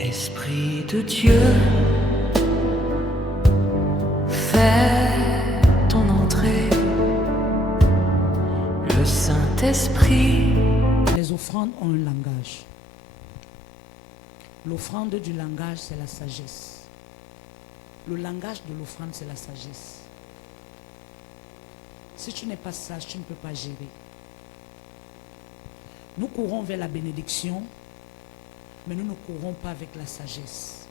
Esprit de Dieu, fais ton entrée, le Saint-Esprit. Les offrandes ont un langage. L'offrande du langage, c'est la sagesse. Le langage de l'offrande, c'est la sagesse. Si tu n'es pas sage, tu ne peux pas gérer. Nous courons vers la bénédiction, mais nous ne courons pas avec la sagesse.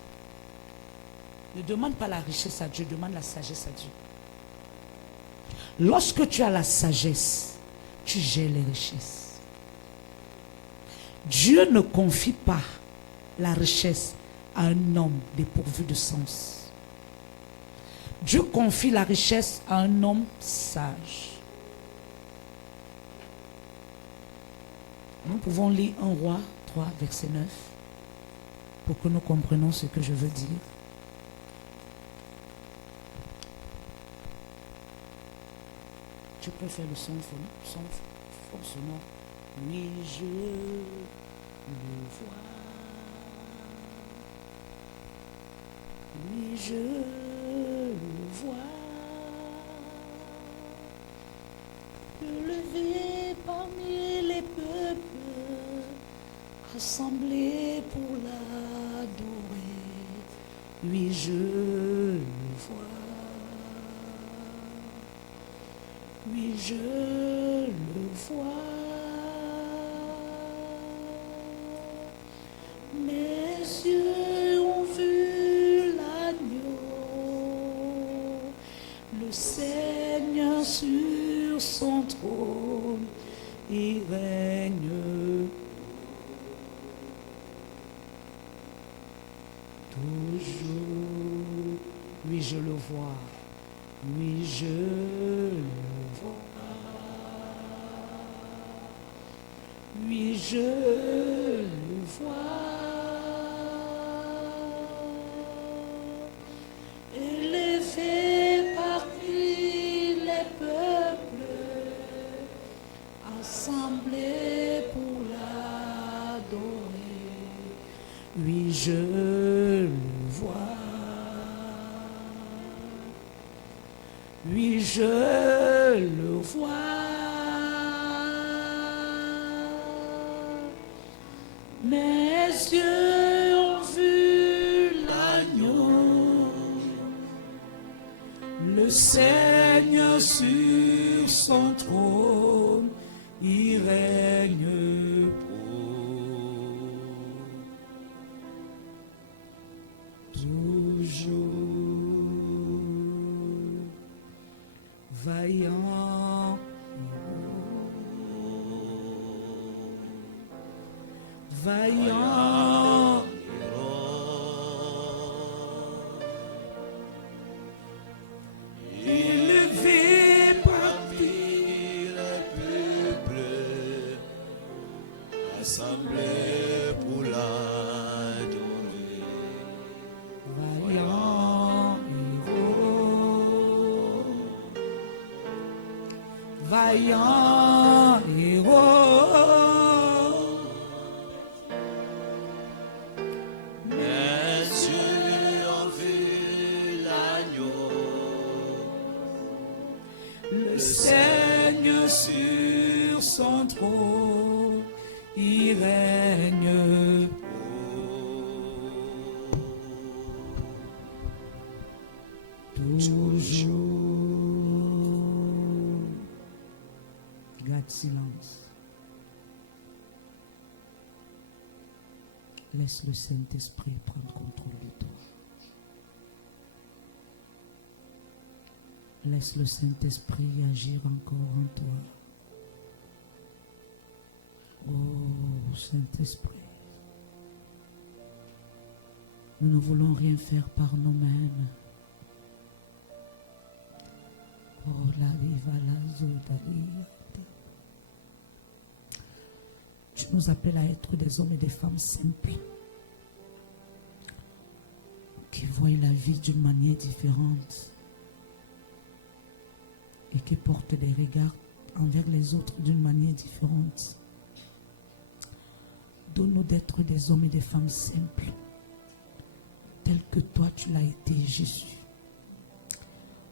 Ne demande pas la richesse à Dieu, demande la sagesse à Dieu. Lorsque tu as la sagesse, tu gères les richesses. Dieu ne confie pas la richesse à un homme dépourvu de sens. Dieu confie la richesse à un homme sage. Nous pouvons lire 1 Roi 3, verset 9, pour que nous comprenions ce que je veux dire. Tu peux faire le son sonore. Oui, je le vois. Oui, je le vois. Levé parmi les peuples, rassemblés pour l'adorer. Oui, je le vois. Oui, je le vois. Mes yeux ont vu l'agneau, le Seigneur sur son trône, il règne toujours. Oui, je le vois. Oui, je le vois. Oui, je le vois. Élevé parmi les peuples, assemblés pour l'adorer. Oui, je le vois. Oui, je le vois. Mes yeux ont vu l'agneau, le Seigneur sur son trône, il règne pour toujours. Vaillant, vaillant, élevé parmi les peuples, assemblés pour l'adorer. vaillant héros, vaillant héros, Mes yeux ont vu l'agneau, le Seigneur sur son trône, il règne toujours. Garde silence. Laisse le Saint-Esprit prendre contrôle de toi. Laisse le Saint-Esprit agir encore en toi. Oh, Saint-Esprit. Nous ne voulons rien faire par nous-mêmes. Oh, la viva la zodalia. Tu nous appelles à être des hommes et des femmes simples, qui voient la vie d'une manière différente et qui portent des regards envers les autres d'une manière différente. Donne-nous d'être des hommes et des femmes simples, tel que toi tu l'as été, Jésus.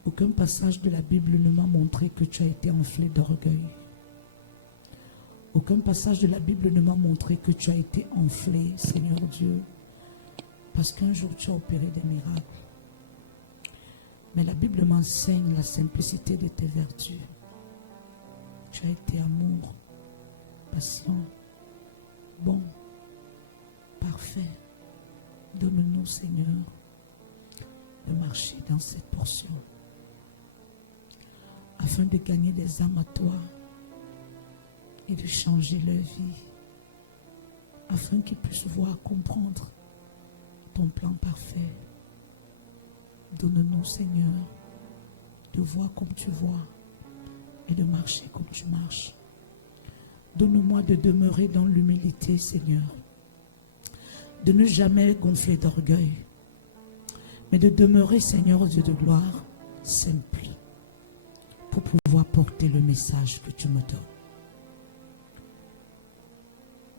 Aucun passage de la Bible ne m'a montré que tu as été enflé d'orgueil. Aucun passage de la Bible ne m'a montré que tu as été enflé, Seigneur Dieu, parce qu'un jour tu as opéré des miracles. Mais la Bible m'enseigne la simplicité de tes vertus. Tu as été amour, patient, bon, parfait. Donne-nous, Seigneur, de marcher dans cette portion, afin de gagner des âmes à toi et de changer leur vie, afin qu'ils puissent voir, comprendre ton plan parfait. Donne-nous, Seigneur, de voir comme tu vois et de marcher comme tu marches. Donne-moi de demeurer dans l'humilité, Seigneur, de ne jamais gonfler d'orgueil, mais de demeurer, Seigneur Dieu de gloire, simple, pour pouvoir porter le message que tu me donnes.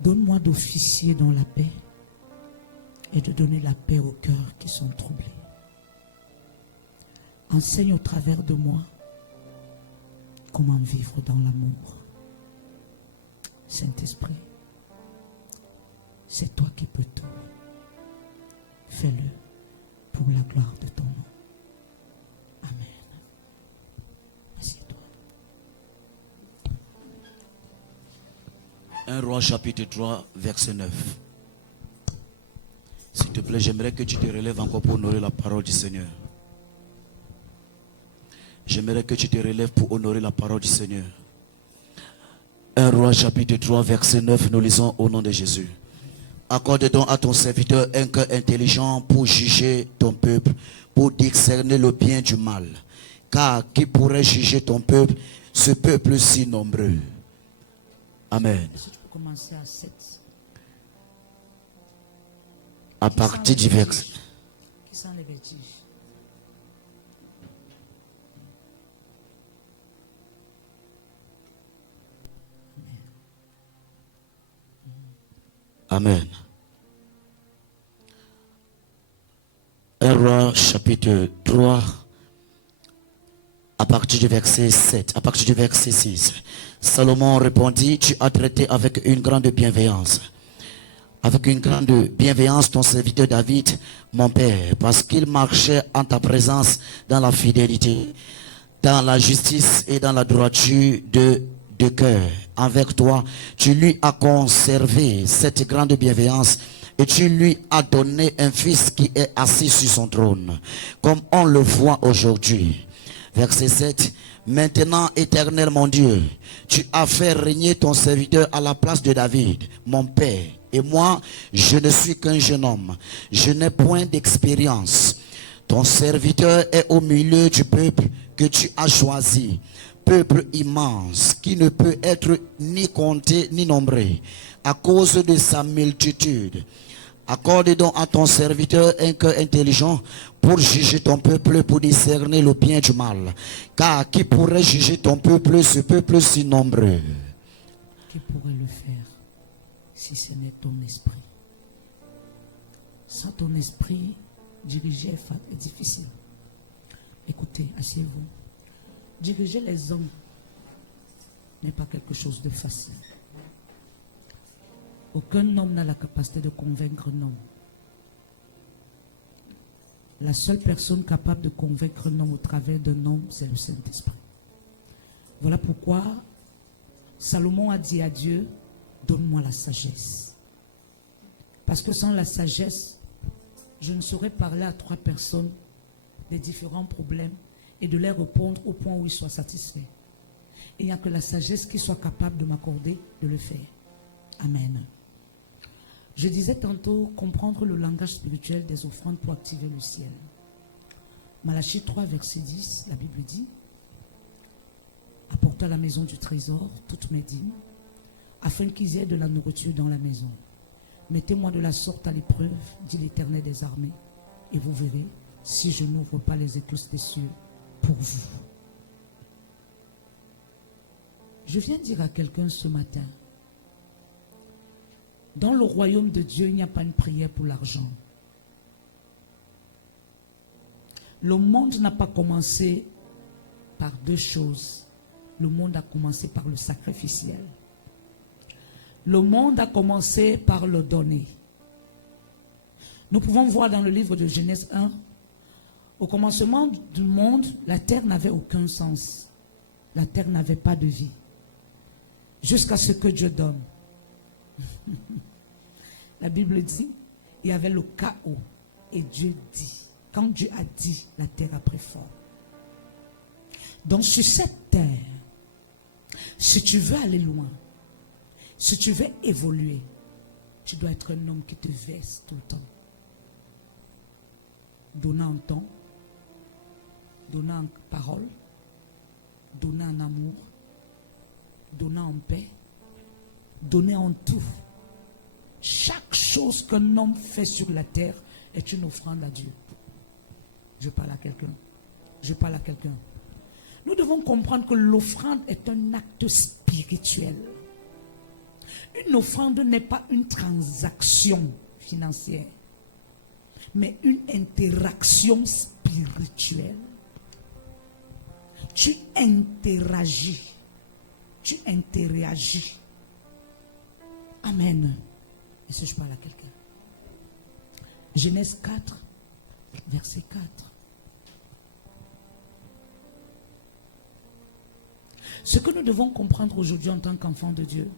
Donne-moi d'officier dans la paix et de donner la paix aux cœurs qui sont troublés. Enseigne au travers de moi comment vivre dans l'amour. Saint-Esprit, c'est toi qui peux tout. Fais-le pour la gloire de ton nom. Amen. Assieds-toi. 1 Roi chapitre 3, verset 9. S'il te plaît, j'aimerais que tu te relèves encore pour honorer la parole du Seigneur. J'aimerais que tu te relèves pour honorer la parole du Seigneur. 1 Roi chapitre 3, verset 9, nous lisons au nom de Jésus. Accorde donc à ton serviteur un cœur intelligent pour juger ton peuple, pour discerner le bien du mal. Car qui pourrait juger ton peuple, ce peuple si nombreux? Amen. Si tu peux commencer à 7. À partir du verset. Qui sent les vertiges? Amen. 1 Roi chapitre 3, à partir du verset 7, à partir du verset 6. Salomon répondit, tu as traité avec une grande bienveillance. Avec une grande bienveillance ton serviteur David, mon père, parce qu'il marchait en ta présence dans la fidélité, dans la justice et dans la droiture de cœur. Avec toi, tu lui as conservé cette grande bienveillance et tu lui as donné un fils qui est assis sur son trône, comme on le voit aujourd'hui. Verset 7. Maintenant, Éternel mon Dieu, tu as fait régner ton serviteur à la place de David, mon père. Et moi, je ne suis qu'un jeune homme. Je n'ai point d'expérience. Ton serviteur est au milieu du peuple que tu as choisi. Peuple immense qui ne peut être ni compté ni nombré à cause de sa multitude. Accorde donc à ton serviteur un cœur intelligent pour juger ton peuple, pour discerner le bien du mal. Car qui pourrait juger ton peuple, ce peuple si nombreux? Qui pourrait le faire si ce n'est ton esprit? Sans ton esprit, diriger est difficile. Écoutez, asseyez-vous. Diriger les hommes n'est pas quelque chose de facile. Aucun homme n'a la capacité de convaincre un homme. La seule personne capable de convaincre un homme au travers d'un homme, c'est le Saint-Esprit. Voilà pourquoi Salomon a dit à Dieu, donne-moi la sagesse. Parce que sans la sagesse, je ne saurais parler à 3 personnes des différents problèmes et de les répondre au point où ils soient satisfaits. Il n'y a que la sagesse qui soit capable de m'accorder de le faire. Amen. Je disais tantôt comprendre le langage spirituel des offrandes pour activer le ciel. Malachie 3, verset 10, la Bible dit, apportez à la maison du trésor toutes mes dîmes, afin qu'ils aient de la nourriture dans la maison. Mettez-moi de la sorte à l'épreuve, dit l'Éternel des armées, et vous verrez si je n'ouvre pas les écluses des cieux pour vous. Je viens dire à quelqu'un ce matin, dans le royaume de Dieu, il n'y a pas une prière pour l'argent. Le monde n'a pas commencé par deux choses. Le monde a commencé par le sacrificiel. Le monde a commencé par le donner. Nous pouvons voir dans le livre de Genèse 1, au commencement du monde, la terre n'avait aucun sens. La terre n'avait pas de vie. Jusqu'à ce que Dieu donne. La Bible dit, il y avait le chaos. Et Dieu dit, quand Dieu a dit, la terre a pris forme. Donc sur cette terre, si tu veux aller loin, si tu veux évoluer, tu dois être un homme qui te verse tout le temps. Donnant en temps, donnant en parole, donnant en amour, donnant en paix, donner en tout. Chaque chose qu'un homme fait sur la terre est une offrande à Dieu. Je parle à quelqu'un. Je parle à quelqu'un. Nous devons comprendre que l'offrande est un acte spirituel. Une offrande n'est pas une transaction financière, mais une interaction spirituelle. Tu interagis. Tu interagis. Amen. Est-ce que je parle à quelqu'un? Genèse 4, verset 4. Ce que nous devons comprendre aujourd'hui en tant qu'enfants de Dieu,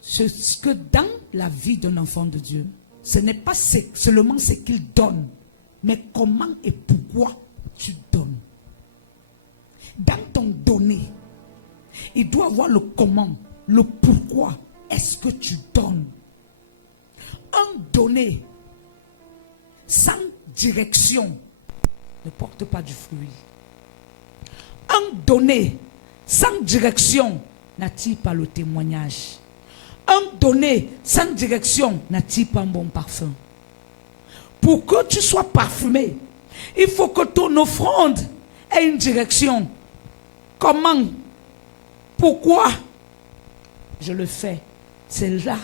c'est que dans la vie d'un enfant de Dieu, ce n'est pas seulement ce qu'il donne, mais comment et pourquoi tu donnes. Dans ton donner, il doit avoir le comment, le pourquoi est-ce que tu donnes. Un donner sans direction ne porte pas du fruit. Un donner sans direction n'attire pas le témoignage. Un donner sans direction n'attire pas un bon parfum. Pour que tu sois parfumé, il faut que ton offrande ait une direction. Comment? Pourquoi je le fais? C'est là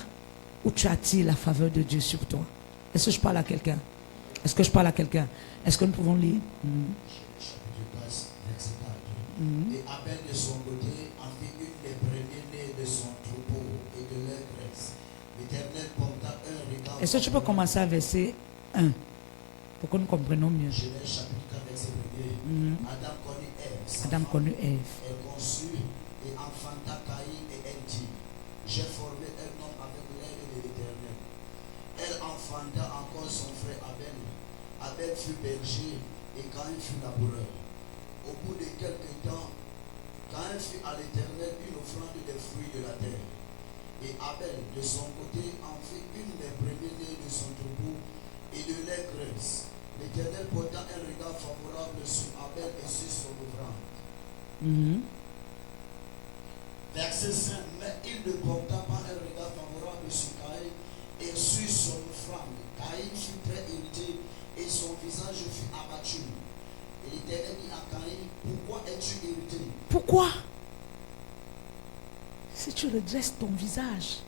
où tu attires la faveur de Dieu sur toi. Est-ce que je parle à quelqu'un? Est-ce que je parle à quelqu'un? Est-ce que nous pouvons lire? Et Abel de son côté en fit une des premiers-nés de son troupeau et de leur graisse. L'Éternel porta un regard. Est-ce que tu peux commencer à verset 1 pour que nous comprenions mieux? Genèse chapitre 4 verset 1er. Adam connut Ève. Adam connut Ève. Elle conçut et enfanta Caïn et elle dit, j'ai formé un homme avec l'aide de l'Éternel. Elle enfanta encore son frère Abel. Abel fut berger et Caïn fut laboureur. Au bout de quelques temps, Caïn fit à l'Éternel une offrande des fruits de la terre. Et Abel, de son côté, en fit une des premiers-nés de son troupeau et de leur graisse. L'Éternel porta un regard favorable sur Abel et sur son offrande. Verset 5. Mais il ne porta pas un regard favorable sur Caïn et sur son offrande. Caïn fut très irrité et son visage fut abattu. Et l'Éternel dit à Caïn, pourquoi es-tu irrité? Pourquoi? Si tu redresses ton visage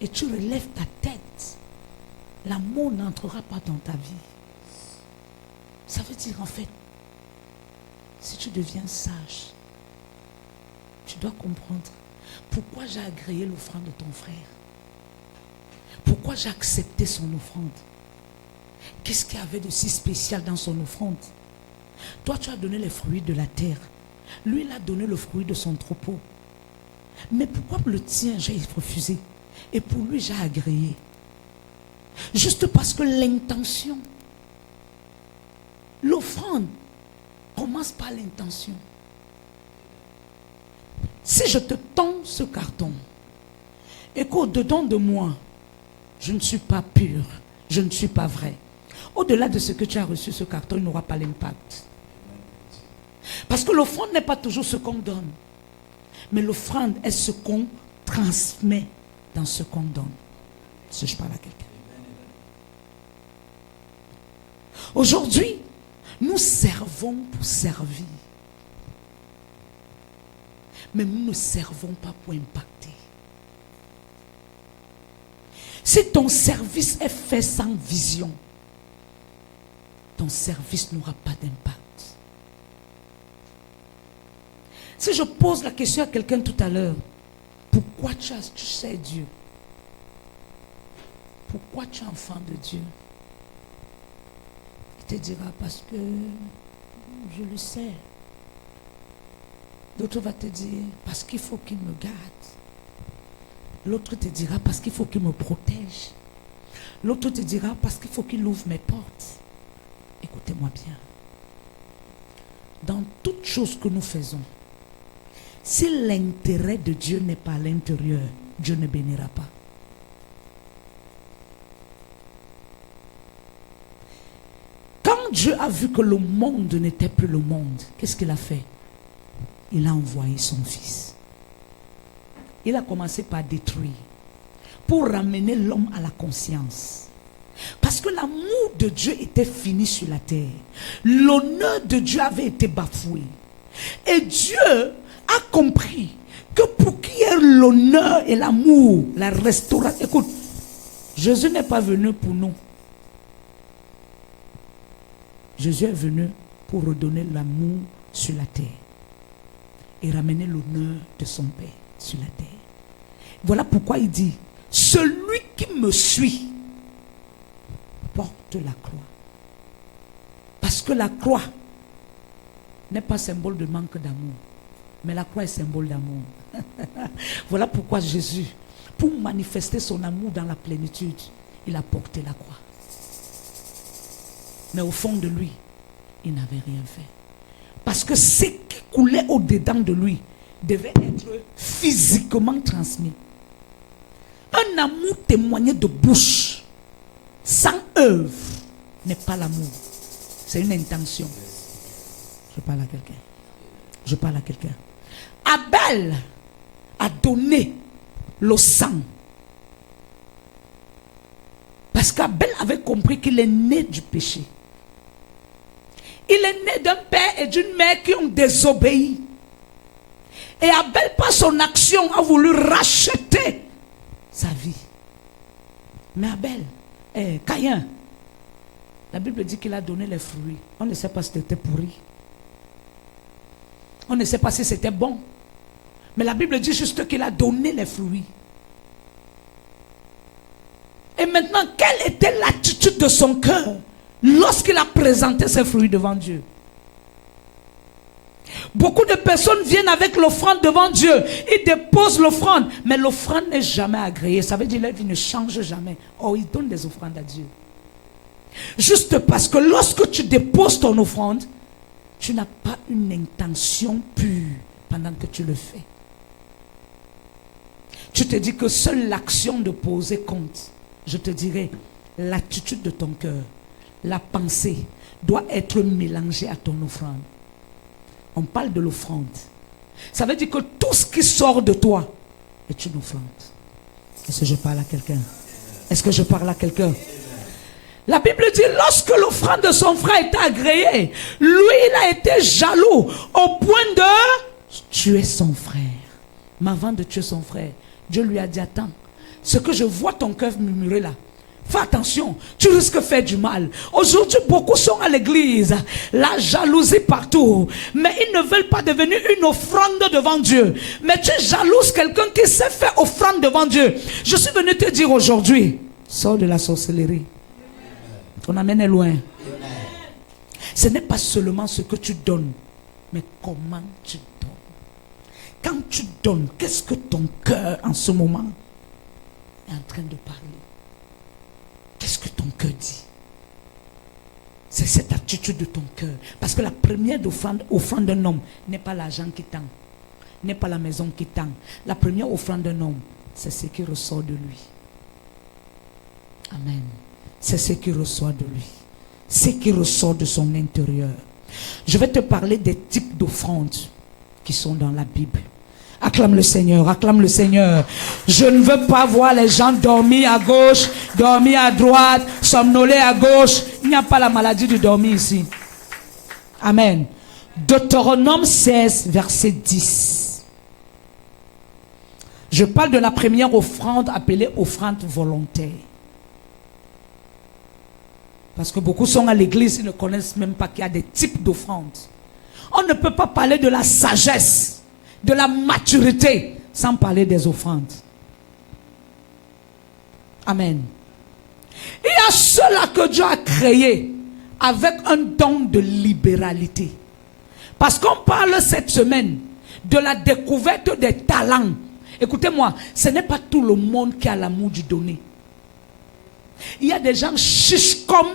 et tu relèves ta tête, l'amour n'entrera pas dans ta vie. Ça veut dire en fait, si tu deviens sage, tu dois comprendre pourquoi j'ai agréé l'offrande de ton frère. Pourquoi j'ai accepté son offrande. Qu'est-ce qu'il y avait de si spécial dans son offrande? Toi, tu as donné les fruits de la terre. Lui, il a donné le fruit de son troupeau. Mais pourquoi le tien, j'ai refusé? Et pour lui, j'ai agréé. Juste parce que l'intention, l'offrande commence par l'intention. Si je te tends ce carton et qu'au-dedans de moi, je ne suis pas pur, je ne suis pas vrai, au-delà de ce que tu as reçu, ce carton, il n'aura pas l'impact. Parce que l'offrande n'est pas toujours ce qu'on donne. Mais l'offrande est ce qu'on transmet dans ce qu'on donne. Si je parle à quelqu'un. Aujourd'hui, nous servons pour servir. Mais nous ne servons pas pour impacter. Si ton service est fait sans vision, ton service n'aura pas d'impact. Si je pose la question à quelqu'un tout à l'heure, pourquoi tu sais Dieu? Pourquoi tu es enfant de Dieu? Il te dira parce que je le sais. L'autre va te dire parce qu'il faut qu'il me garde. L'autre te dira parce qu'il faut qu'il me protège. L'autre te dira parce qu'il faut qu'il ouvre mes portes. Écoutez-moi bien. Dans toute chose que nous faisons, si l'intérêt de Dieu n'est pas à l'intérieur, Dieu ne bénira pas. Quand Dieu a vu que le monde n'était plus le monde, qu'est-ce qu'il a fait? Il a envoyé son fils. Il a commencé par détruire pour ramener l'homme à la conscience. Parce que l'amour de Dieu était fini sur la terre. L'honneur de Dieu avait été bafoué. Et Dieu a compris que pour qu'il y ait l'honneur et l'amour, la restauration. Écoute, Jésus n'est pas venu pour nous. Jésus est venu pour redonner l'amour sur la terre et ramener l'honneur de son Père sur la terre. Voilà pourquoi il dit, celui qui me suit porte la croix. Parce que la croix n'est pas symbole de manque d'amour, mais la croix est symbole d'amour. Voilà pourquoi Jésus, pour manifester son amour dans la plénitude, il a porté la croix. Mais au fond de lui, il n'avait rien fait. Parce que ce qui coulait au-dedans de lui devait être physiquement transmis. Un amour témoigné de bouche, sans œuvre, n'est pas l'amour. C'est une intention. Je parle à quelqu'un. Je parle à quelqu'un. Abel a donné le sang. Parce qu'Abel avait compris qu'il est né du péché. Il est né d'un père et d'une mère qui ont désobéi. Et Abel, par son action, a voulu racheter sa vie. Mais Abel, Caïn, la Bible dit qu'il a donné les fruits. On ne sait pas si c'était pourri. On ne sait pas si c'était bon. Mais la Bible dit juste qu'il a donné les fruits. Et maintenant, quelle était l'attitude de son cœur lorsqu'il a présenté ses fruits devant Dieu? Beaucoup de personnes viennent avec l'offrande devant Dieu. Ils déposent l'offrande. Mais l'offrande n'est jamais agréée. Ça veut dire que leur vie ne change jamais. Oh, ils donnent des offrandes à Dieu. Juste parce que lorsque tu déposes ton offrande, tu n'as pas une intention pure pendant que tu le fais. Tu te dis que seule l'action de poser compte. Je te dirais, l'attitude de ton cœur, la pensée doit être mélangée à ton offrande. On parle de l'offrande. Ça veut dire que tout ce qui sort de toi est une offrande. Est-ce que je parle à quelqu'un? Est-ce que je parle à quelqu'un? La Bible dit, lorsque l'offrande de son frère était agréée, lui, il a été jaloux au point de tuer son frère. Mais avant de tuer son frère, Dieu lui a dit, attends, ce que je vois ton cœur murmurer là, fais attention, tu risques de faire du mal. Aujourd'hui, beaucoup sont à l'église, la jalousie partout, mais ils ne veulent pas devenir une offrande devant Dieu. Mais tu jalouses quelqu'un qui sait faire offrande devant Dieu. Je suis venu te dire aujourd'hui, sors de la sorcellerie. Ton amène est loin. Ce n'est pas seulement ce que tu donnes, mais comment tu donnes. Quand tu donnes, qu'est-ce que ton cœur en ce moment est en train de parler? Qu'est-ce que ton cœur dit? C'est cette attitude de ton cœur. Parce que la première offrande d'un homme n'est pas l'argent qui tend, n'est pas la maison qui tend. La première offrande d'un homme, c'est ce qui ressort de lui. Amen. C'est ce qui ressort de lui. Ce qui ressort de son intérieur. Je vais te parler des types d'offrandes qui sont dans la Bible. Acclame le Seigneur, acclame le Seigneur. Je ne veux pas voir les gens dormir à gauche, dormir à droite, somnoler à gauche. Il n'y a pas la maladie de dormir ici. Amen. Deutéronome 16, verset 10. Je parle de la première offrande appelée offrande volontaire. Parce que beaucoup sont à l'église, ils ne connaissent même pas qu'il y a des types d'offrandes. On ne peut pas parler de la sagesse, de la maturité, sans parler des offrandes. Amen. Il y a ceux-là que Dieu a créés avec un don de libéralité. Parce qu'on parle cette semaine de la découverte des talents. Écoutez-moi, ce n'est pas tout le monde qui a l'amour du donner. Il y a des gens chiches comme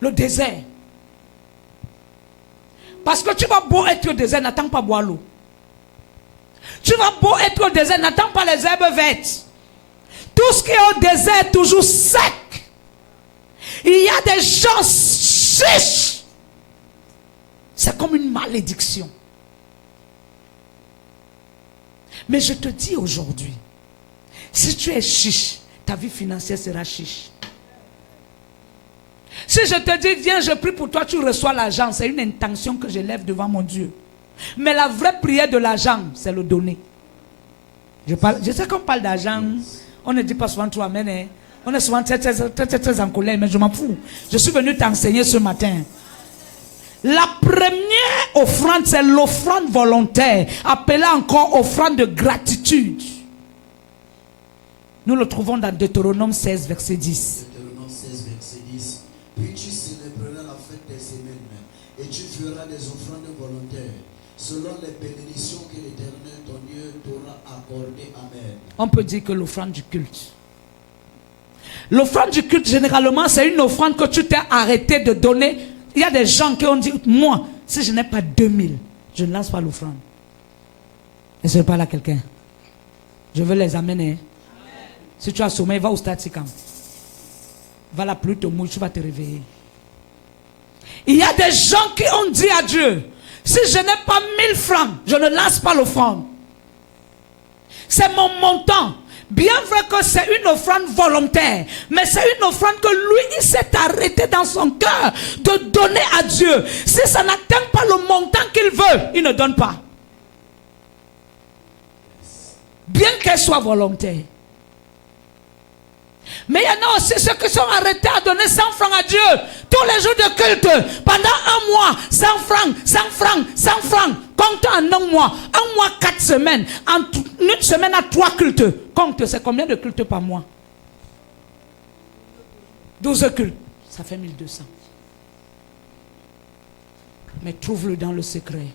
le désert. Parce que tu vas beau être au désert, n'attends pas boire l'eau. Tu vas beau être au désert, n'attends pas les herbes vertes. Tout ce qui est au désert est toujours sec. Il y a des gens chiches. C'est comme une malédiction. Mais je te dis aujourd'hui, si tu es chiche, ta vie financière sera chiche. Si je te dis, viens, je prie pour toi, tu reçois l'argent, c'est une intention que j'élève devant mon Dieu. Mais la vraie prière de l'argent, c'est le donner. Je sais qu'on parle d'argent, on ne dit pas souvent trop amen. Hein? On est souvent très en colère, mais je m'en fous. Je suis venu t'enseigner ce matin. La première offrande, c'est l'offrande volontaire, appelée encore offrande de gratitude. Nous le trouvons dans Deutéronome 16, verset 10. Deutéronome 16, verset 10. Puis tu célébreras la fête des semaines et tu feras des offrandes volontaires selon les bénédictions que l'Éternel ton Dieu t'aura accordées. Amen. On peut dire que l'offrande du culte. L'offrande du culte, généralement, c'est une offrande que tu t'es arrêté de donner. Il y a des gens qui ont dit, moi, si je n'ai pas 2000, je ne lance pas l'offrande. Est-ce que je parle à quelqu'un? Je veux les amener. Si tu as sommeil, va au Staticam. Va la pluie te mouille, tu vas te réveiller. Il y a des gens qui ont dit à Dieu, si je n'ai pas 1000 francs, je ne lance pas l'offrande. C'est mon montant. Bien vrai que c'est une offrande volontaire, mais c'est une offrande que lui, il s'est arrêté dans son cœur de donner à Dieu. Si ça n'atteint pas le montant qu'il veut, il ne donne pas. Bien qu'elle soit volontaire. Mais il y en a aussi ceux qui sont arrêtés à donner 100 francs à Dieu tous les jours de culte. Pendant un mois, 100 francs, 100 francs, 100 francs. Compte en un mois, 4 semaines. En une semaine à 3 cultes. Compte, c'est combien de cultes par mois? 12 cultes. Ça fait 1200. Mais trouve-le dans le secret.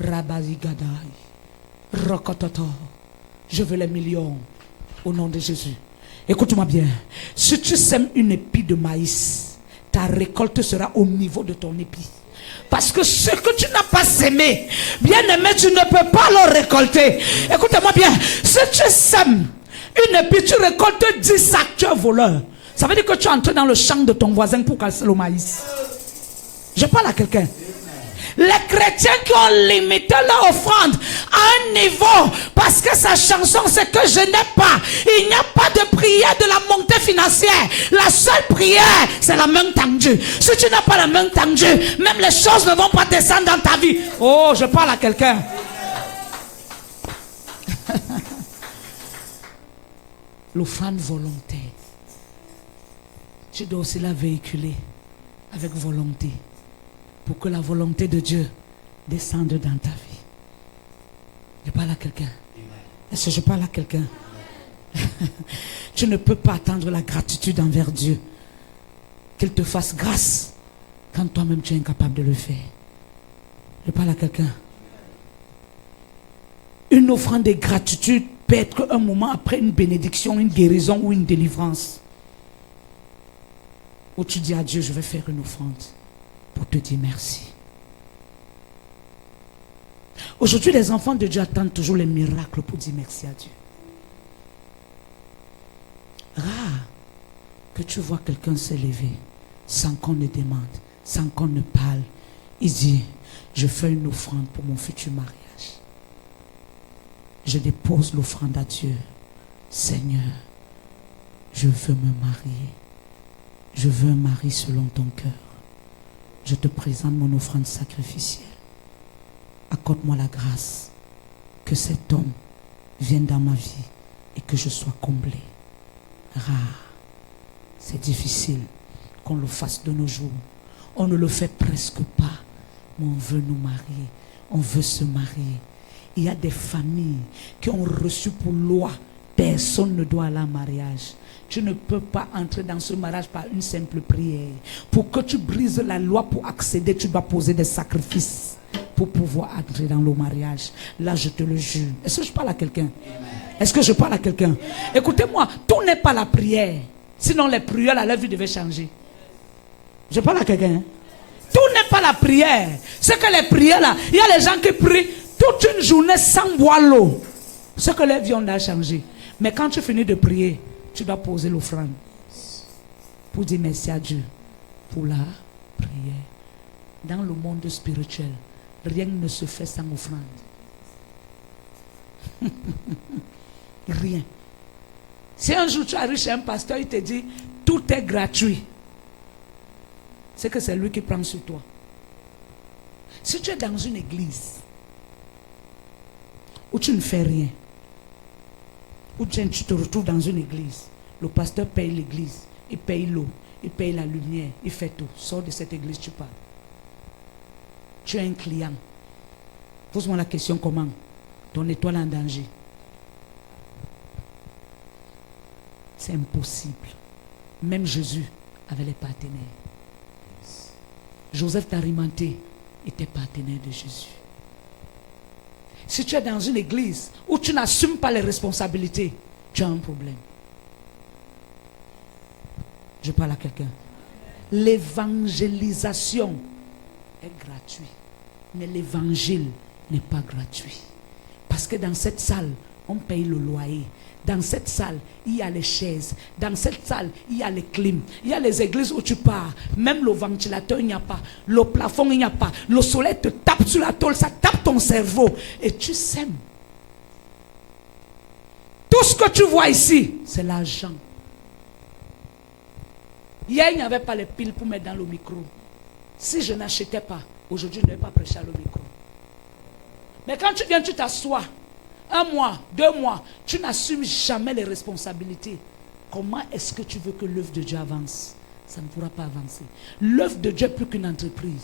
Rabazi Gadai. Rokototo. Je veux les millions. Au nom de Jésus. Écoute-moi bien. Si tu sèmes une épi de maïs, ta récolte sera au niveau de ton épi. Parce que ce que tu n'as pas sémé, bien aimé, tu ne peux pas le récolter. Écoute-moi bien. Si tu sèmes une épi, tu récoltes 10 sacs, tu es voleur. Ça veut dire que tu entres dans le champ de ton voisin pour casser le maïs. Je parle à quelqu'un. Les chrétiens qui ont limité leur offrande à un niveau, parce que sa chanson c'est que je n'ai pas. Il n'y a pas de prière de la montée financière. La seule prière, c'est la main tendue. Si tu n'as pas la main tendue, même les choses ne vont pas descendre dans ta vie. Oh, je parle à quelqu'un. L'offrande volontaire. Tu dois aussi la véhiculer avec volonté. Pour que la volonté de Dieu descende dans ta vie. Je parle à quelqu'un. Est-ce que je parle à quelqu'un? Tu ne peux pas attendre la gratitude envers Dieu. Qu'il te fasse grâce quand toi-même tu es incapable de le faire. Je parle à quelqu'un. Une offrande de gratitude peut être un moment après une bénédiction, une guérison ou une délivrance. Où tu dis à Dieu, je vais faire une offrande pour te dire merci. Aujourd'hui, les enfants de Dieu attendent toujours les miracles pour dire merci à Dieu. Rare que tu vois quelqu'un s'élever sans qu'on ne demande, sans qu'on ne parle. Il dit, je fais une offrande pour mon futur mariage. Je dépose l'offrande à Dieu. Seigneur, je veux me marier. Je veux un mari selon ton cœur. Je te présente mon offrande sacrificielle. Accorde-moi la grâce que cet homme vienne dans ma vie et que je sois comblé. Rare, c'est difficile. qu'on le fasse de nos jours. On ne le fait presque pas. Mais on veut nous marier. On veut se marier. Il y a des familles qui ont reçu pour loi. Personne ne doit aller en mariage. Tu ne peux pas entrer dans ce mariage par une simple prière. Pour que tu brises la loi pour accéder, tu dois poser des sacrifices pour pouvoir entrer dans le mariage. Là, je te le jure. Est-ce que je parle à quelqu'un? Est-ce que je parle à quelqu'un? Écoutez-moi, tout n'est pas la prière. Sinon, les prières, la vie devait changer. Je parle à quelqu'un. Tout n'est pas la prière. C'est que les prières là, il y a les gens qui prient toute une journée sans boire l'eau. C'est que les vies ont changé. Mais quand tu finis de prier, tu dois poser l'offrande pour dire merci à Dieu pour la prière. Dans le monde spirituel, rien ne se fait sans offrande. Rien. Si un jour tu arrives chez un pasteur, il te dit tout est gratuit, c'est que c'est lui qui prend sur toi. Si tu es dans une église où tu ne fais rien, où tu te retrouves dans une église, le pasteur paye l'église, il paye l'eau, il paye la lumière, il fait tout. Sors de cette église, tu pars. Tu es un client. Pose-moi la question, comment? Ton étoile en danger. C'est impossible. Même Jésus avait les partenaires. Joseph d'Arimathée était partenaire de Jésus. Si tu es dans une église où tu n'assumes pas les responsabilités, tu as un problème. Je parle à quelqu'un. L'évangélisation est gratuite, mais l'évangile n'est pas gratuit. Parce que dans cette salle, on paye le loyer. Dans cette salle, il y a les chaises. Dans cette salle, il y a les clims. Il y a les églises où tu pars. Même le ventilateur, il n'y a pas. Le plafond, il n'y a pas. Le soleil te tape sur la tôle, ça tape ton cerveau. Et tu sèmes. Tout ce que tu vois ici, c'est l'argent. Hier, il n'y avait pas les piles pour mettre dans le micro. Si je n'achetais pas, aujourd'hui, je ne vais pas prêcher à le micro. Mais quand tu viens, tu t'assois. 1 mois, 2 mois, tu n'assumes jamais les responsabilités. Comment est-ce que tu veux que l'œuvre de Dieu avance? Ça ne pourra pas avancer. L'œuvre de Dieu est plus qu'une entreprise.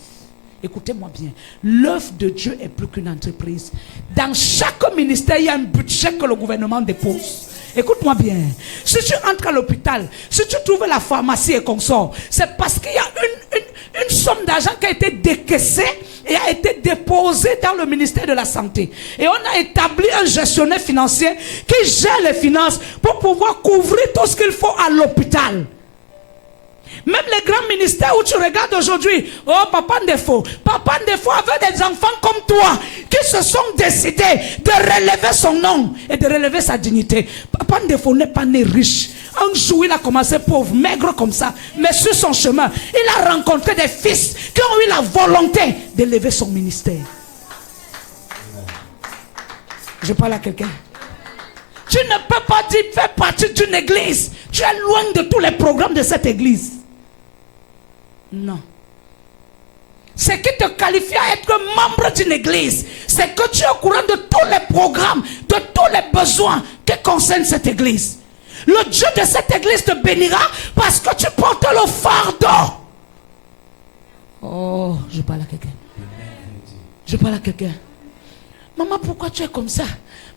Écoutez-moi bien. L'œuvre de Dieu est plus qu'une entreprise. Dans chaque ministère, il y a un budget que le gouvernement dépose. Écoute-moi bien. Si tu entres à l'hôpital, si tu trouves la pharmacie et consort, c'est parce qu'il y a une somme d'argent qui a été décaissée et a été déposée dans le ministère de la Santé. Et on a établi un gestionnaire financier qui gère les finances pour pouvoir couvrir tout ce qu'il faut à l'hôpital. Même les grands ministères où tu regardes aujourd'hui, oh Papa Ndefo avait des enfants comme toi qui se sont décidés de relever son nom et de relever sa dignité. Papa Ndefo n'est pas né riche. Un jour il a commencé pauvre, maigre comme ça, mais sur son chemin, il a rencontré des fils qui ont eu la volonté d'élever son ministère. Je parle à quelqu'un. Tu ne peux pas dire faire partie d'une église. Tu es loin de tous les programmes de cette église. Non. Ce qui te qualifie à être membre d'une église, c'est que tu es au courant de tous les programmes, de tous les besoins qui concernent cette église. Le Dieu de cette église te bénira parce que tu portes le fardeau. Oh, je parle à quelqu'un. Je parle à quelqu'un. Maman, pourquoi tu es comme ça?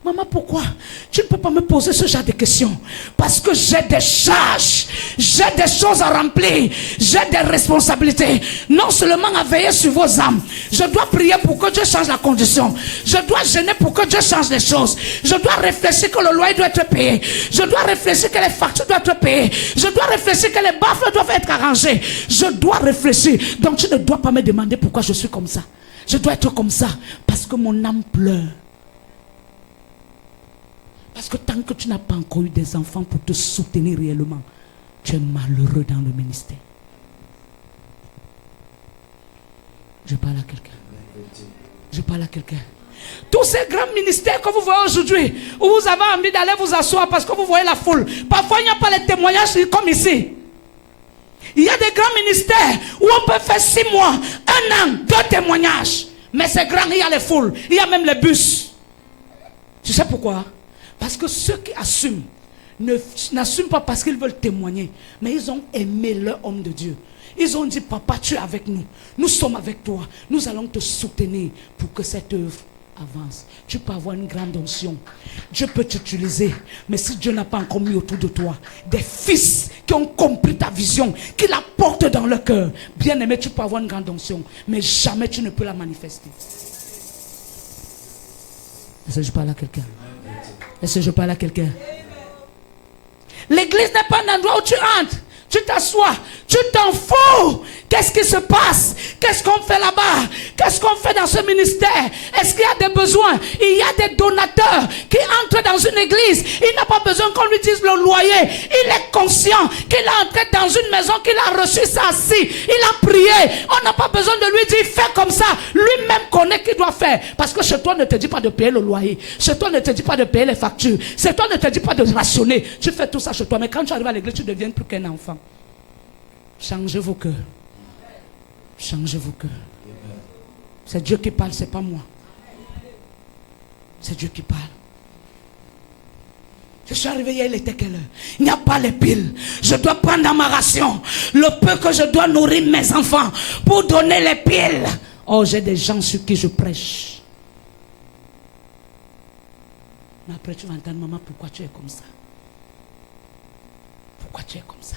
Maman, pourquoi? Tu ne peux pas me poser ce genre de questions. Parce que j'ai des charges. J'ai des choses à remplir. J'ai des responsabilités. Non seulement à veiller sur vos âmes. Je dois prier pour que Dieu change la condition. Je dois gêner pour que Dieu change les choses. Je dois réfléchir que le loyer doit être payé. Je dois réfléchir que les factures doivent être payées. Je dois réfléchir que les baffles doivent être arrangés. Je dois réfléchir. Donc tu ne dois pas me demander pourquoi je suis comme ça. Je dois être comme ça parce que mon âme pleure. Parce que tant que tu n'as pas encore eu des enfants pour te soutenir réellement, tu es malheureux dans le ministère. Je parle à quelqu'un. Je parle à quelqu'un. Tous ces grands ministères que vous voyez aujourd'hui, où vous avez envie d'aller vous asseoir parce que vous voyez la foule. Parfois, il n'y a pas les témoignages comme ici. Il y a des grands ministères où on peut faire 6 mois, 1 an, 2 témoignages. Mais c'est grand, il y a les foules, il y a même les bus. Tu sais pourquoi? Parce que ceux qui assument n'assument pas parce qu'ils veulent témoigner, mais ils ont aimé leur homme de Dieu. Ils ont dit, papa, tu es avec nous. Nous sommes avec toi. Nous allons te soutenir pour que cette œuvre avance. Tu peux avoir une grande onction. Dieu peut t'utiliser. Mais si Dieu n'a pas encore mis autour de toi des fils qui ont compris ta vision, qui la portent dans leur cœur, bien aimé, tu peux avoir une grande onction. Mais jamais tu ne peux la manifester. Est-ce que je parle à quelqu'un? Est-ce que je parle à quelqu'un? L'église n'est pas un endroit où tu entres. Tu t'assois, tu t'en fous. Qu'est-ce qui se passe? Qu'est-ce qu'on fait là-bas? Qu'est-ce qu'on fait dans ce ministère? Est-ce qu'il y a des besoins? Il y a des donateurs qui entrent dans une église. Il n'a pas besoin qu'on lui dise le loyer. Il est conscient qu'il est entré dans une maison, qu'il a reçu ça assis. Il a prié. On n'a pas besoin de lui dire fais comme ça. Lui-même connaît qu'il doit faire. Parce que chez toi, on ne te dit pas de payer le loyer. Chez toi, on ne te dit pas de payer les factures. Chez toi, on ne te dit pas de rationner. Tu fais tout ça chez toi. Mais quand tu arrives à l'église, tu ne deviens plus qu'un enfant. Changez vos cœurs. Changez vos cœurs. C'est Dieu qui parle, c'est pas moi. C'est Dieu qui parle. Je suis arrivé hier, il était quelle heure? Il n'y a pas les piles. Je dois prendre dans ma ration le peu que je dois nourrir mes enfants pour donner les piles. Oh, j'ai des gens sur qui je prêche. Mais après tu vas entendre, maman, pourquoi tu es comme ça? Pourquoi tu es comme ça?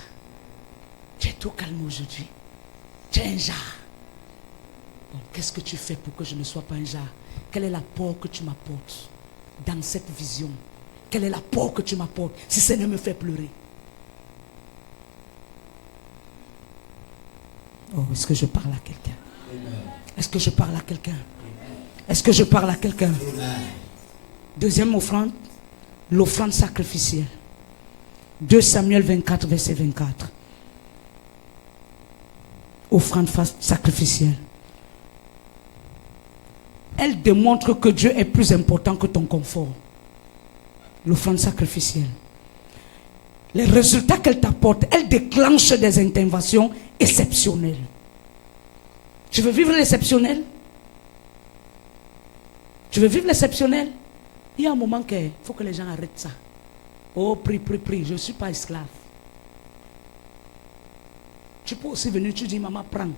Tu es tout calme aujourd'hui. Tu es un jar. Bon, qu'est-ce que tu fais pour que je ne sois pas un jar? Quel est l'apport que tu m'apportes dans cette vision? Quel est l'apport que tu m'apportes si ça ne me fait pleurer? Oh, est-ce que je parle à quelqu'un? Est-ce que je parle à quelqu'un? Est-ce que je parle à quelqu'un? Deuxième offrande, l'offrande sacrificielle. 2 Samuel 24, verset 24. Offrande sacrificielle. Elle démontre que Dieu est plus important que ton confort. L'offrande sacrificielle. Les résultats qu'elle t'apporte, elle déclenche des interventions exceptionnelles. Tu veux vivre l'exceptionnel? Tu veux vivre l'exceptionnel? Il y a un moment qu'il faut que les gens arrêtent ça. Oh, prie, prie, prie, je ne suis pas esclave. Tu peux aussi venir, tu dis, maman, prends,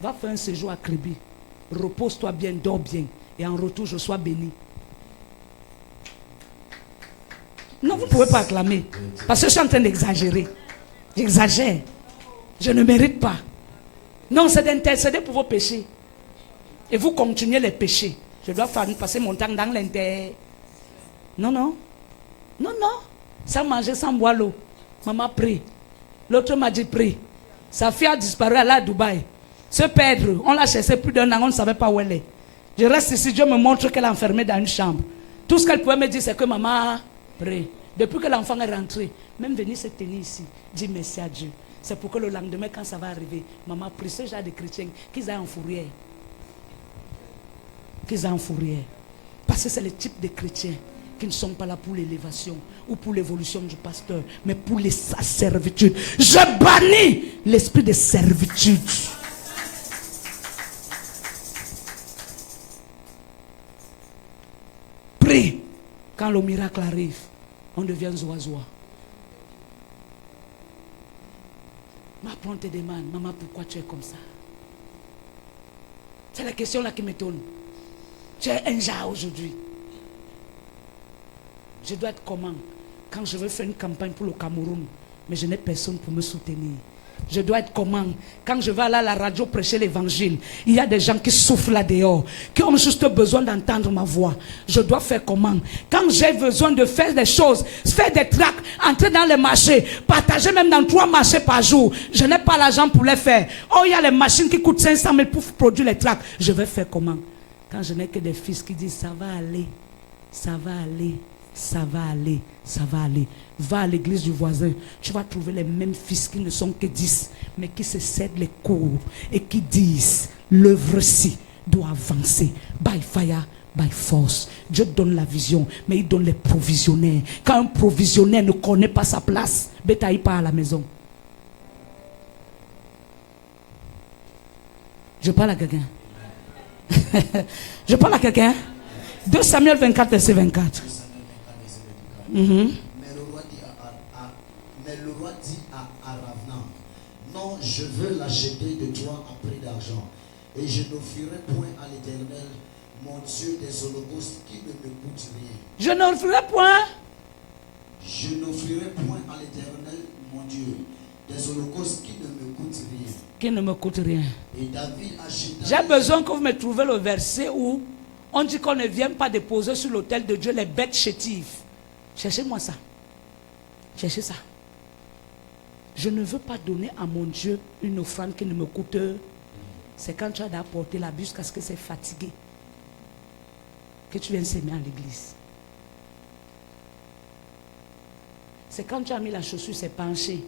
va faire un séjour à Kribi, repose-toi bien, dors bien, et en retour, je sois béni. Non, vous ne pouvez pas acclamer, parce que je suis en train d'exagérer. J'exagère. Je ne mérite pas. Non, c'est d'intercéder pour vos péchés. Et vous continuez les péchés. Je dois passer mon temps dans l'inter. Non, non. Non, non. Sans manger, sans boire l'eau. Maman prie. L'autre m'a dit prie. Sa fille a disparu, elle est à Dubaï. Se perdre, on l'a cherché plus d'un an, on ne savait pas où elle est. Je reste ici, Dieu me montre qu'elle est enfermée dans une chambre. Tout ce qu'elle pouvait me dire, c'est que maman prie. Depuis que l'enfant est rentré, même venir se tenir ici, dire merci à Dieu. C'est pour que le lendemain, quand ça va arriver, maman prie. Ce genre de chrétiens, qu'ils aient en fourrière. Qu'ils aient en fourrière. Parce que c'est le type de chrétiens qui ne sont pas là pour l'élévation ou pour l'évolution du pasteur, mais pour sa servitude. Je bannis l'esprit de servitude. Prie. Quand le miracle arrive, on devient zoa-zoa. Ma on te demande, maman, pourquoi tu es comme ça? C'est la question là qui m'étonne. Tu es un jar aujourd'hui. Je dois être comment? Quand je veux faire une campagne pour le Cameroun, mais je n'ai personne pour me soutenir. Je dois être comment? Quand je vais aller à la radio prêcher l'évangile, il y a des gens qui souffrent là dehors, qui ont juste besoin d'entendre ma voix. Je dois faire comment? Quand j'ai besoin de faire des choses, faire des tracts, entrer dans les marchés, partager même dans 3 marchés par jour, je n'ai pas l'argent pour les faire. Oh, il y a les machines qui coûtent 500 000 pour produire les tracts. Je vais faire comment? Quand je n'ai que des fils qui disent ça va aller, ça va aller. Ça va aller, ça va aller. Va à l'église du voisin. Tu vas trouver les mêmes fils qui ne sont que 10, mais qui se cèdent les cours et qui disent l'œuvre-ci doit avancer. By fire, by force. Dieu donne la vision, mais il donne les provisionnaires. Quand un provisionnaire ne connaît pas sa place, bétail part à la maison. Je parle à quelqu'un. Je parle à quelqu'un. 2 Samuel 24, verset 24. Mais le roi dit à Anne, je veux l'acheter de toi à prix d'argent. Et je n'offrirai point à l'Éternel, mon Dieu, des holocaustes qui ne me coûtent rien. Je n'offrirai point. Je n'offrirai point à l'Éternel, mon Dieu, des holocaustes qui ne me coûtent rien. Qui ne me coûtent rien. Et David acheta. J'ai besoin que vous me trouviez le verset où on dit qu'on ne vient pas déposer sur l'autel de Dieu les bêtes chétives. Cherchez-moi ça. Cherchez ça. Je ne veux pas donner à mon Dieu une offrande qui ne me coûte. C'est quand tu as d'apporter la bûche parce que c'est fatigué que tu viens s'aimer à l'église. C'est quand tu as mis la chaussure, c'est penché,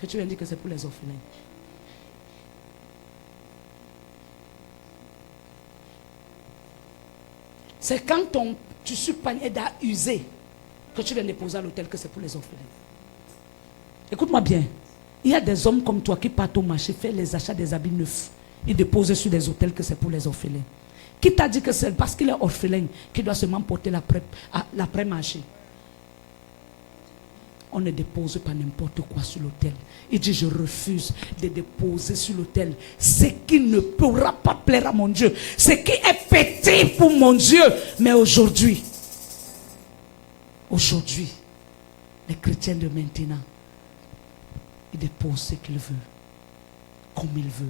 que tu viens dire que c'est pour les orphelins. C'est quand ton tissu panier a usé que tu viens déposer à l'hôtel que c'est pour les orphelins. Écoute-moi bien. Il y a des hommes comme toi qui partent au marché, faire les achats des habits neufs. Ils déposent sur les hôtels que c'est pour les orphelins. Qui t'a dit que c'est parce qu'il est orphelin qu'il doit seulement porter l'après-marché? On ne dépose pas n'importe quoi sur l'autel. Il dit, je refuse de déposer sur l'autel ce qui ne pourra pas plaire à mon Dieu. Ce qui est petit pour mon Dieu. Mais aujourd'hui, les chrétiens de maintenant, ils déposent ce qu'ils veulent, comme ils veulent.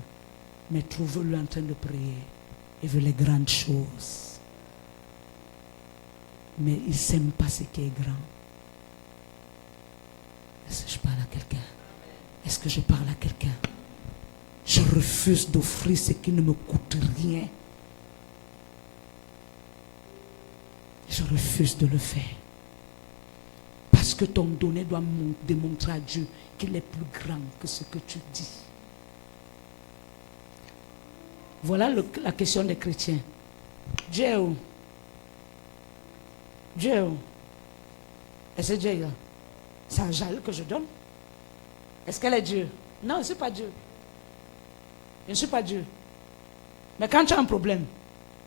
Mais trouvez-le en train de prier. Il veut les grandes choses. Mais il ne s'aime pas ce qui est grand. Est-ce que je parle à quelqu'un? Est-ce que je parle à quelqu'un? Je refuse d'offrir ce qui ne me coûte rien. Je refuse de le faire. Parce que ton donné doit démontrer à Dieu qu'il est plus grand que ce que tu dis. Voilà la question des chrétiens. Dieu est où? Dieu est où? Est-ce que Dieu est là? C'est à Jaël que je donne. Est-ce qu'elle est Dieu? Non, je ne suis pas Dieu. Je ne suis pas Dieu. Mais quand tu as un problème,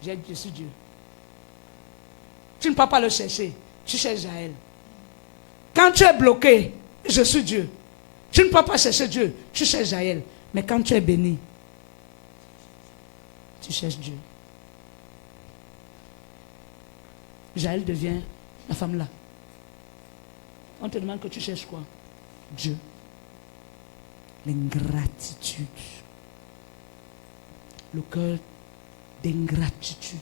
je suis Dieu. Tu ne peux pas le chercher. Tu cherches Jaël. Quand tu es bloqué, je suis Dieu. Tu ne peux pas chercher Dieu. Tu cherches Jaël. Mais quand tu es béni, tu cherches Dieu. Jaël devient la femme là. On te demande que tu cherches quoi? Dieu. L'ingratitude. Le cœur d'ingratitude.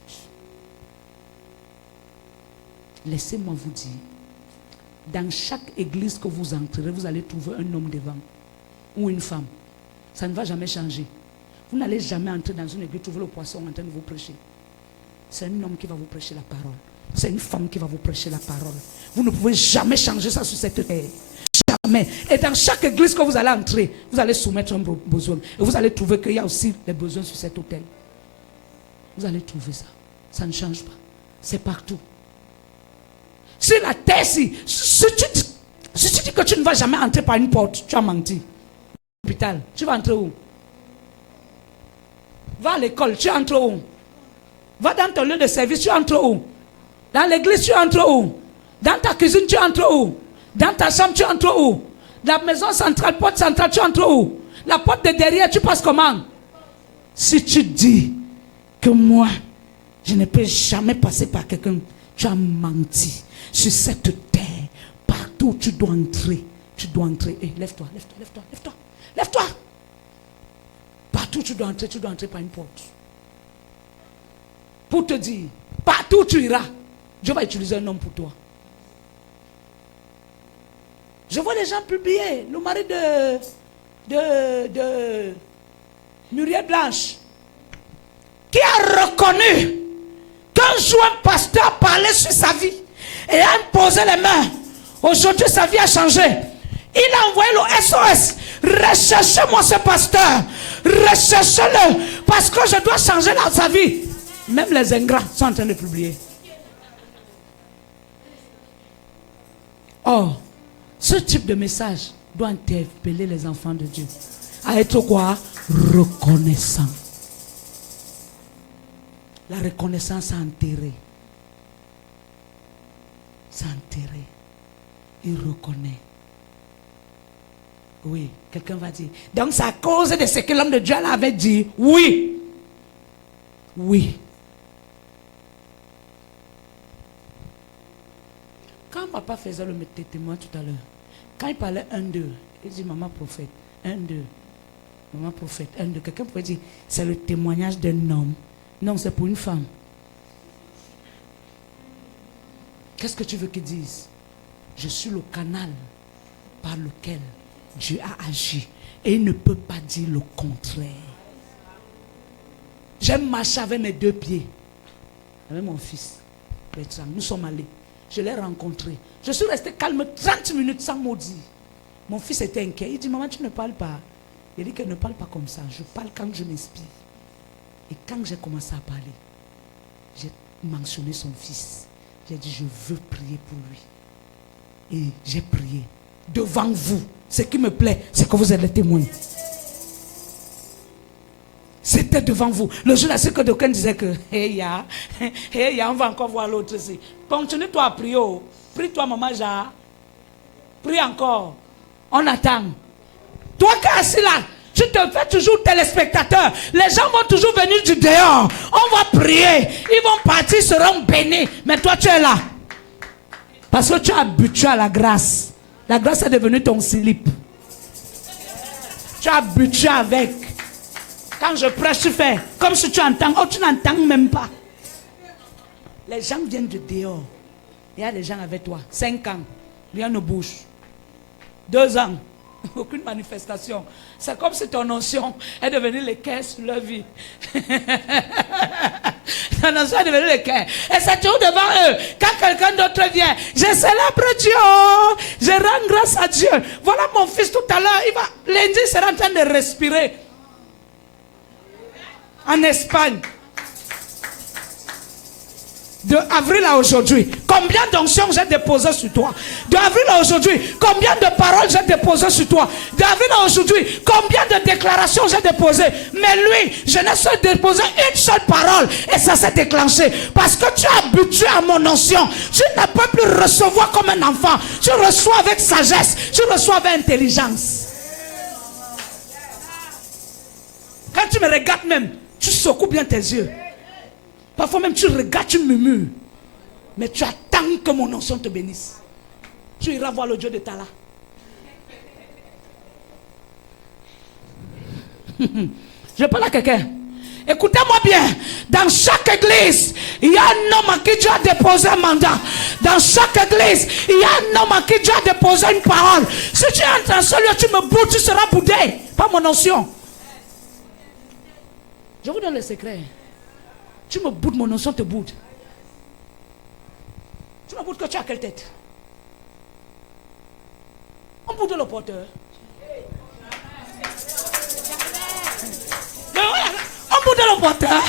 Laissez-moi vous dire, dans chaque église que vous entrerez, vous allez trouver un homme devant ou une femme. Ça ne va jamais changer. Vous n'allez jamais entrer dans une église, trouver le poisson en train de vous prêcher. C'est un homme qui va vous prêcher la parole. C'est une femme qui va vous prêcher la parole. Vous ne pouvez jamais changer ça sur cette terre. Jamais. Et dans chaque église que vous allez entrer, vous allez soumettre un besoin. Et vous allez trouver qu'il y a aussi des besoins sur cet hôtel. Vous allez trouver ça. Ça ne change pas. C'est partout. Sur la terre, si tu dis que tu ne vas jamais entrer par une porte, tu as menti. L'hôpital, tu vas entrer où? Va à l'école, tu entres où? Va dans ton lieu de service, tu entres où? Dans l'église, tu entres où? Dans ta cuisine, tu entres où? Dans ta chambre, tu entres où? La maison centrale, porte centrale, tu entres où? La porte de derrière, tu passes comment? Si tu dis que moi, je ne peux jamais passer par quelqu'un, tu as menti. Sur cette terre, partout où tu dois entrer, tu dois entrer. Hey, lève-toi, lève-toi, lève-toi, lève-toi, lève-toi. Partout où tu dois entrer par une porte. Pour te dire, partout où tu iras, Dieu va utiliser un homme pour toi. Je vois les gens publier, le mari de Muriel Blanche, qui a reconnu qu'un jour un pasteur parlait sur sa vie et a imposé les mains. Aujourd'hui, sa vie a changé. Il a envoyé le SOS. Recherchez-moi ce pasteur. Recherchez-le. Parce que je dois changer sa vie. Même les ingrats sont en train de publier. Or, ce type de message doit interpeller les enfants de Dieu. À être quoi? Reconnaissant. La reconnaissance est enterrée. C'est enterré. Il reconnaît. Oui, quelqu'un va dire. Donc c'est à cause de ce que l'homme de Dieu avait dit. Oui. Oui. Quand papa faisait le témoin tout à l'heure, quand il parlait 1-2, il dit maman prophète, 1-2. Maman prophète, 1-2. Quelqu'un pourrait dire, c'est le témoignage d'un homme. Non, c'est pour une femme. Qu'est-ce que tu veux qu'il dise? Je suis le canal par lequel Dieu a agi. Et il ne peut pas dire le contraire. J'aime marcher avec mes 2 pieds. Avec mon fils, Bertrand. Nous sommes allés. Je l'ai rencontré. Je suis resté calme 30 minutes sans mot dire. Mon fils était inquiet. Il dit, maman, tu ne parles pas. Il dit que ne parle pas comme ça. Je parle quand je m'inspire. Et quand j'ai commencé à parler, j'ai mentionné son fils. J'ai dit, je veux prier pour lui. Et j'ai prié devant vous. Ce qui me plaît, c'est que vous êtes les témoins. C'était devant vous. Le jour là, c'est que d'aucuns disaient que, on va encore voir l'autre ici. Continue-toi à prier. Prie-toi, maman Ja. Prie encore. On attend. Toi qui es assis là, tu te fais toujours téléspectateur. Les gens vont toujours venir du dehors. On va prier. Ils vont partir, seront bénis. Mais toi, tu es là. Parce que tu es habitué à la grâce. La grâce est devenue ton slip. Tu es habitué avec. Quand je prêche, tu fais comme si tu entends. Oh, tu n'entends même pas. Les gens viennent de dehors. Il y a des gens avec toi. 5 ans, rien ne bouge. 2 ans, aucune manifestation. C'est comme si ton onction est devenue l'équerre sur leur vie. Ton onction est devenue l'équerre. Et c'est toujours devant eux. Quand quelqu'un d'autre vient, je célèbre Dieu. Je rends grâce à Dieu. Voilà mon fils tout à l'heure. Lundi, il sera en train de respirer. En Espagne. De avril à aujourd'hui, combien d'onctions j'ai déposées sur toi? De avril à aujourd'hui, combien de paroles j'ai déposées sur toi? De avril à aujourd'hui, combien de déclarations j'ai déposées? Mais lui, je n'ai seul déposé une seule parole et ça s'est déclenché. Parce que tu es habitué à mon onction. Tu ne peux plus recevoir comme un enfant. Tu reçois avec sagesse. Tu reçois avec intelligence. Quand tu me regardes même, tu secoues bien tes yeux. Parfois même tu regardes, tu murmures. Mais tu attends que mon onction te bénisse. Tu iras voir le Dieu de Tala. Je parle à quelqu'un. Écoutez-moi bien. Dans chaque église, il y a un homme à qui Dieu a déposé un mandat. Dans chaque église, il y a un homme à qui Dieu a déposé une parole. Si tu entres dans ce lieu, tu me boudes, tu seras boudé. Pas mon onction. Je vous donne le secret. Tu me boudes, mon onction te boude. Tu me boudes que tu as quelle tête? On boude le porteur. On boude le porteur.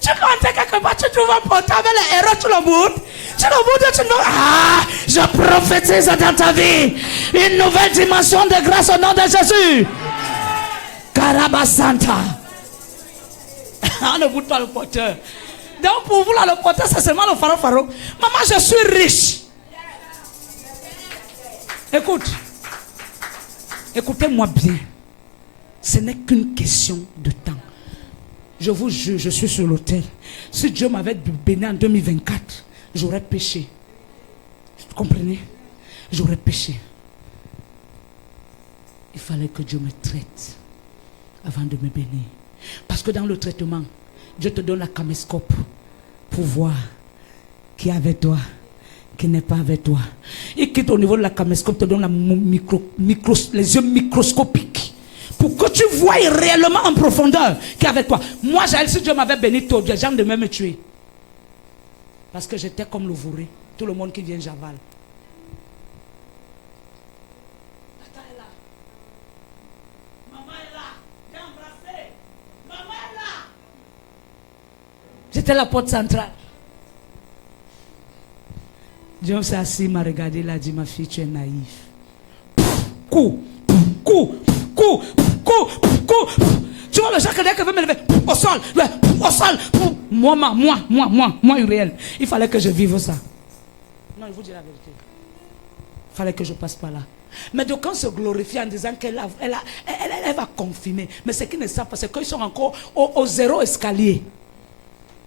Tu peux entrer quelque part, tu trouves un porteur avec les héros, tu le boudes. Tu le boudes, tu le... Ah, je prophétise dans ta vie une nouvelle dimension de grâce au nom de Jésus. Karabasanta. On ne boude pas le porteur. Donc pour vous là, le porteur c'est seulement le pharaon. Maman, je suis riche. Écoute. Écoutez-moi bien. Ce n'est qu'une question de temps. Je vous jure, je suis sur l'autel. Si Dieu m'avait béni en 2024, j'aurais péché. Vous comprenez? J'aurais péché. Il fallait que Dieu me traite avant de me bénir. Parce que dans le traitement, Dieu te donne la caméscope pour voir qui est avec toi, qui n'est pas avec toi. Et qui au niveau de la caméscope te donne les yeux microscopiques pour que tu vois réellement en profondeur qui est avec toi. Moi, si Dieu m'avait béni, tous les gens de me tuer. Parce que j'étais comme le vouré. Tout le monde qui vient, j'avale. J'étais la porte centrale. Dieu s'est assis, il m'a regardé, il a dit, ma fille, tu es naïve. Coup. Tu vois le Jacques qui veut me lever au sol. Moi, Uriel. Il fallait que je vive ça. Non, il vous dit la vérité. Il fallait que je passe par là. Mais d'aucuns se glorifient en disant qu'elle va confirmer. Mais ce qu'ils ne savent pas, c'est qu'ils sont encore au zéro escalier.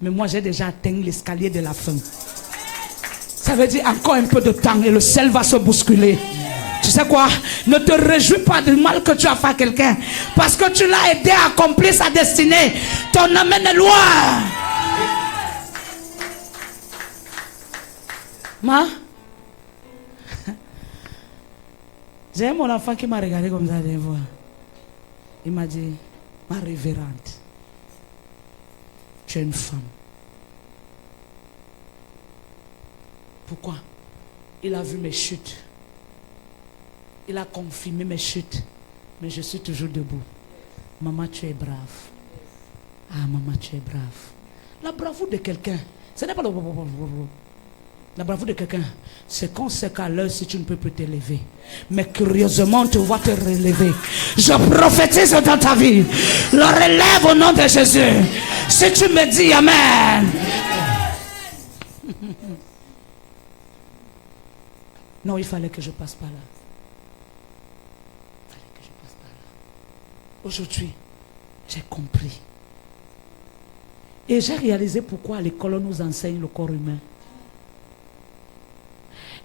Mais moi, j'ai déjà atteint l'escalier de la fin. Ça veut dire encore un peu de temps et le ciel va se bousculer. Tu sais quoi? Ne te réjouis pas du mal que tu as fait à quelqu'un. Parce que tu l'as aidé à accomplir sa destinée. Ton amène est loin. J'ai mon enfant qui m'a regardé comme ça d'une fois. Il m'a dit, ma révérende, tu es une femme. Pourquoi? Il a vu mes chutes. Il a confirmé mes chutes. Mais je suis toujours debout. Maman, tu es brave. Ah, maman, tu es brave. La bravoure de quelqu'un, ce n'est pas le... La bravoure de quelqu'un, c'est qu'on sait qu'à l'heure, si tu ne peux plus t'élever. Mais curieusement, tu vas te relever. Je prophétise dans ta vie. Le relève au nom de Jésus. Si tu me dis Amen. Non, il fallait que je passe par là. Il fallait que je passe par là. Aujourd'hui, j'ai compris. Et j'ai réalisé pourquoi à l'école on nous enseigne le corps humain.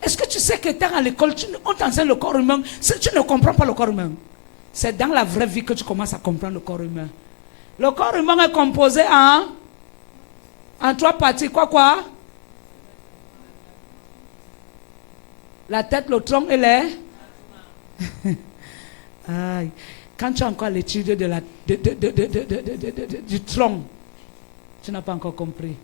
Est-ce que tu sais que à l'école, on t'enseigne le corps humain, si tu ne comprends pas le corps humain, c'est dans la vraie vie que tu commences à comprendre le corps humain. Le corps humain est composé en 3 parties. Quoi? La tête, le tronc et les... Aïe. Quand tu as encore l'étude du tronc, tu n'as pas encore compris.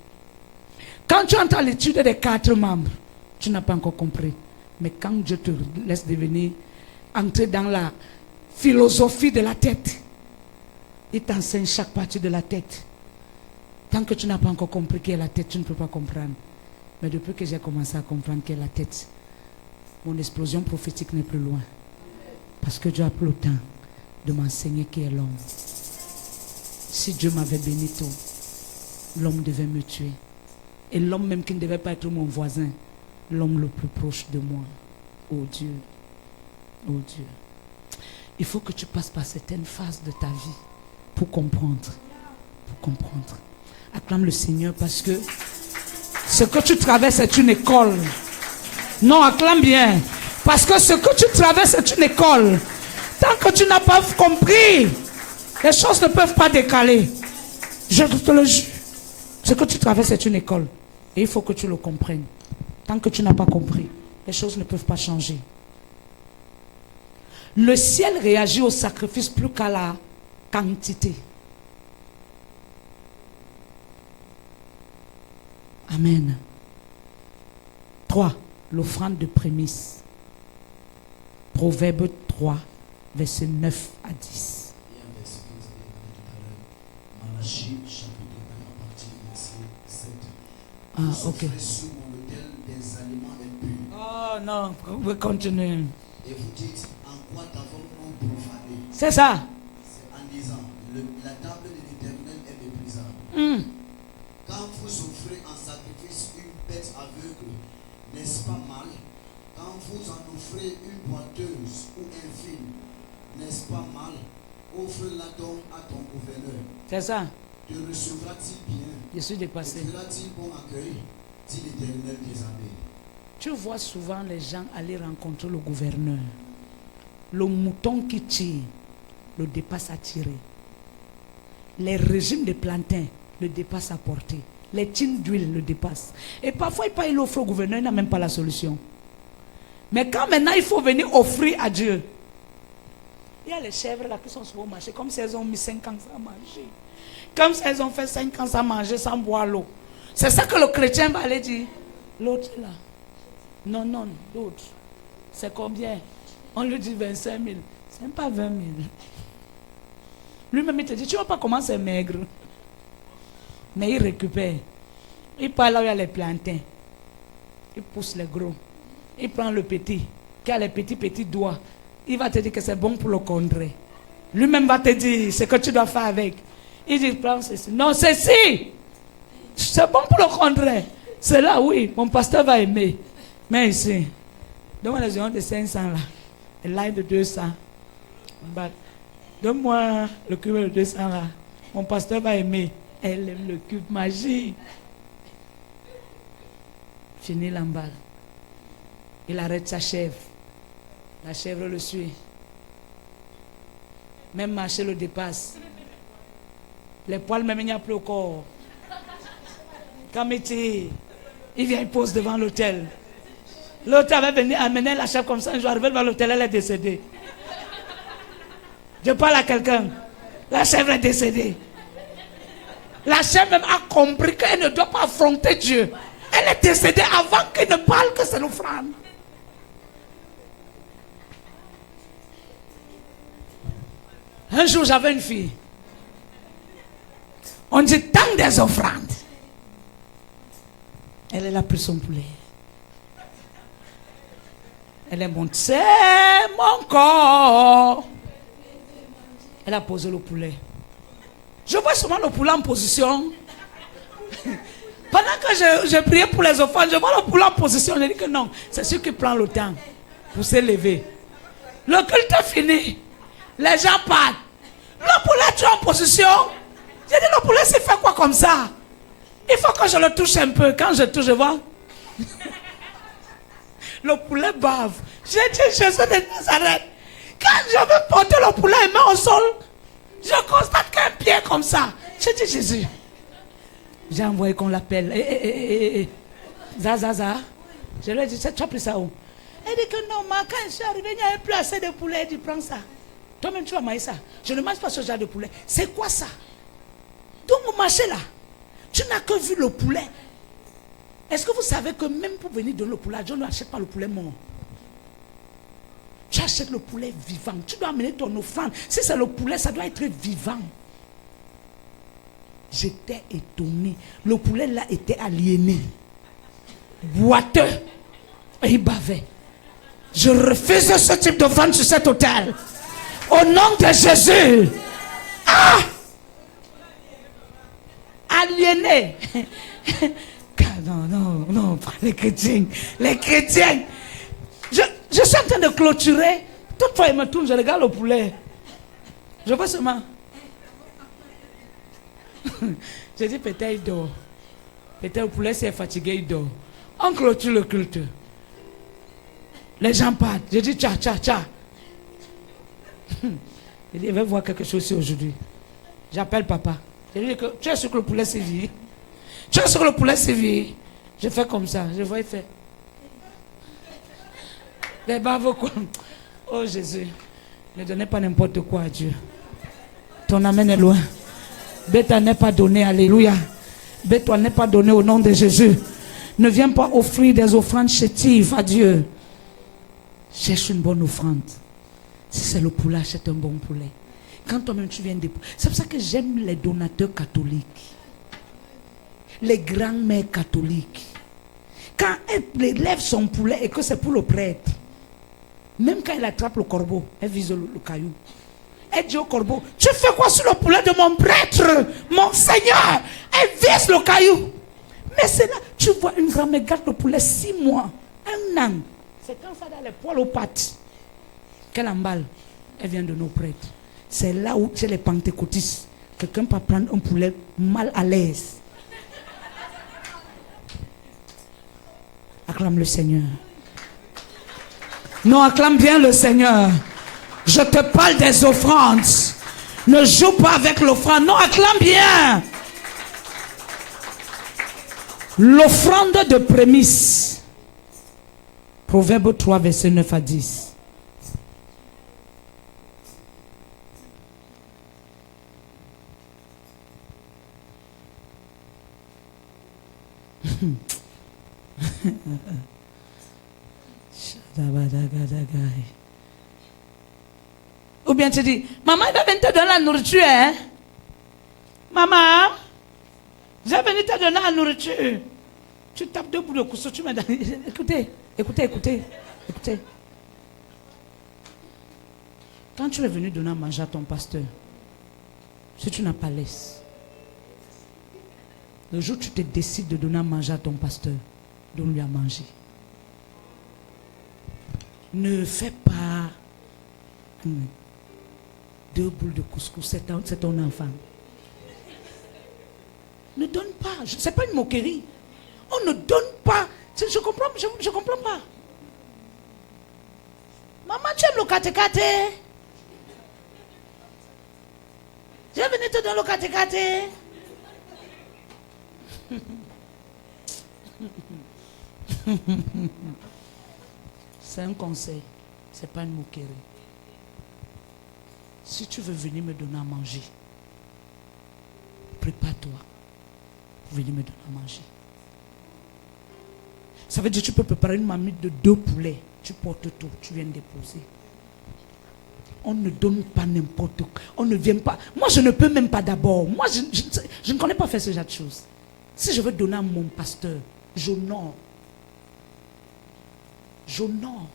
Quand tu entends l'étude des 4 membres, tu n'as pas encore compris. Mais quand Dieu te laisse entrer dans la philosophie de la tête, il t'enseigne chaque partie de la tête. Tant que tu n'as pas encore compris qu'est la tête, tu ne peux pas comprendre. Mais depuis que j'ai commencé à comprendre qu'est la tête, mon explosion prophétique n'est plus loin. Parce que Dieu a pris le temps de m'enseigner qui est l'homme. Si Dieu m'avait béni tôt, l'homme devait me tuer. Et l'homme même qui ne devait pas être mon voisin, l'homme le plus proche de moi. Oh Dieu. Oh Dieu. Il faut que tu passes par certaines phases de ta vie pour comprendre. Pour comprendre. Acclame le Seigneur parce que ce que tu traverses est une école. Non, acclame bien. Parce que ce que tu traverses est une école. Tant que tu n'as pas compris, les choses ne peuvent pas décaler. Je te le jure. Ce que tu traverses est une école. Et il faut que tu le comprennes. Tant que tu n'as pas compris, les choses ne peuvent pas changer. Le ciel réagit au sacrifice plus qu'à la quantité. Amen. 3. L'offrande de prémices. Proverbe 3, versets 9 à 10. Ah, ok. Oh non, on va continuer. Et vous dites, en quoi t'avons-nous profané? C'est ça. C'est en disant, la table de l'Éternel est méprisable. Quand vous offrez en sacrifice une bête aveugle, n'est-ce pas mal? Quand vous en offrez une boiteuse ou un film, n'est-ce pas mal? Offre-la donc à ton gouverneur. C'est ça. Te recevra-t-il bien? Je suis dépassé. Te fera-t-il bon accueil? Dit l'Éternel des armées. Tu vois souvent les gens aller rencontrer le gouverneur. Le mouton qui tire le dépasse à tirer. Les régimes de plantains le dépassent à porter. Les tines d'huile le dépassent. Et parfois, il offre au gouverneur, il n'a même pas la solution. Mais quand maintenant il faut venir offrir à Dieu, il y a les chèvres là qui sont sur le marché, comme si elles ont mis 5 ans sans manger. Comme si elles ont fait 5 ans sans manger, sans boire l'eau. C'est ça que le chrétien va aller dire. L'autre là. Non, l'autre. C'est combien? On lui dit 25 000. C'est même pas 20 000. Lui-même, il te dit, tu vois pas comment c'est maigre. Mais il récupère. Il part là où il y a les plantains. Il pousse les gros. Il prend le petit, qui a les petits doigts. Il va te dire que c'est bon pour le congrès. Lui-même va te dire ce que tu dois faire avec. Il dit, prends ceci. Non, ceci. C'est bon pour le congrès. C'est là, oui, mon pasteur va aimer. Mais ici, donne-moi les gens de 500 là. Elle a de 200. Bah, donne-moi le cube de 200 là. Mon pasteur va aimer. Elle aime le cube magique. Fini l'emballe. Il arrête sa chèvre. La chèvre le suit. Même marcher le dépasse. Les poils, même il n'y a plus au corps. Quand il vient, il pose devant l'hôtel. L'autre avait venu amener la chèvre comme ça. Un jour, arrivé devant l'hôtel, elle est décédée. Je parle à quelqu'un. La chèvre est décédée. La chèvre même a compris qu'elle ne doit pas affronter Dieu. Elle est décédée avant qu'il ne parle que c'est l'offrande. Un jour, j'avais une fille. On dit tant des offrandes. Elle a pris son poulet. Elle est montée, c'est mon corps. Elle a posé le poulet. Je vois souvent le poulet en position. Pendant que je priais pour les offrandes, je vois le poulet en position. Je dis que non, c'est celui qui prend le temps pour s'élever. Le culte est fini. Les gens partent. Le poulet est en position. J'ai dit, le poulet s'est fait quoi comme ça? Il faut que je le touche un peu. Quand je touche, je vois. Le poulet bave. J'ai dit, Jésus de Nazareth. Quand je veux porter le poulet et mettre au sol, je constate qu'un pied comme ça. J'ai dit, Jésus. J'ai envoyé qu'on l'appelle. Zazaza. Je lui ai dit, tu as pris ça où? Elle dit que non, quand je suis arrivé, il n'y avait plus assez de poulet. Elle dit, prends ça. Toi-même, tu vas manger ça. Je ne mange pas ce genre de poulet. C'est quoi ça? Donc, mon marché là, tu n'as que vu le poulet. Est-ce que vous savez que même pour venir donner le poulet, Dieu n'achète pas le poulet mort? Tu achètes le poulet vivant. Tu dois amener ton offrande. Si c'est le poulet, ça doit être vivant. J'étais étonné. Le poulet là était aliéné. Boiteux. Et il bavait. Je refuse ce type d'offrande sur cet autel. Au nom de Jésus. Ah! Aliéné. Non, les chrétiens. Les chrétiens. Je suis en train de clôturer. Toutefois, il me tourne, je regarde le poulet. Je vois seulement. J'ai dit, peut-être il dort. Peut-être le poulet s'est fatigué, il dort. On clôture le culte. Les gens partent. J'ai dit, tcha. J'ai dit, il va voir quelque chose ici aujourd'hui. J'appelle papa. J'ai dit que tu es sûr que le poulet sévit. Tu es sûr que le poulet sévit. Je fais comme ça. Je vois, il fait. Les baves quoi. Oh Jésus. Ne donnez pas n'importe quoi à Dieu. Ton amen est loin. Bête n'est pas donné. Alléluia. Bête n'est pas donné au nom de Jésus. Ne viens pas offrir des offrandes chétives à Dieu. Cherche une bonne offrande. Si c'est le poulet, achète un bon poulet. Quand toi-même tu viens déposer. C'est pour ça que j'aime les donateurs catholiques. Les grands-mères catholiques. Quand elle lève son poulet et que c'est pour le prêtre, même quand elle attrape le corbeau, elle vise le caillou. Elle dit au corbeau, tu fais quoi sur le poulet de mon prêtre, mon Seigneur? Elle vise le caillou. Mais c'est là, tu vois une grand-mère garde le poulet 6 mois, 1 an. C'est quand ça a les poils aux pattes qu'elle emballe. Elle vient de nos prêtres. C'est là où chez les pentecôtistes, quelqu'un peut prendre un poulet mal à l'aise. Acclame le Seigneur. Non, acclame bien le Seigneur. Je te parle des offrandes. Ne joue pas avec l'offrande. Non, acclame bien. L'offrande de prémisse. Proverbe 3, verset 9 à 10. Ou bien tu dis, maman, il va venir te donner la nourriture, hein? Maman, je vais venir te donner la nourriture. Tu tapes 2 bouts de couteau, tu mets dans... Écoutez. Quand tu es venu donner à manger à ton pasteur, si tu n'as pas laisse, le jour où tu te décides de donner à manger à ton pasteur, donne-lui à manger. Ne fais pas 2 boules de couscous, c'est ton enfant. Ne donne pas. Ce n'est pas une moquerie. On ne donne pas. Je comprends pas. Maman, tu aimes le kate-kate? Je vais venir te donner le kate-kate. C'est un conseil. Ce n'est pas une moquerie. Si tu veux venir me donner à manger, prépare-toi pour venir me donner à manger. Ça veut dire que tu peux préparer une marmite de 2 poulets. Tu portes tout, tu viens déposer. On ne donne pas n'importe quoi. On ne vient pas. Moi, je ne peux même pas d'abord. Moi, je ne connais pas faire ce genre de choses. Si je veux donner à mon pasteur, j'honore. J'honore.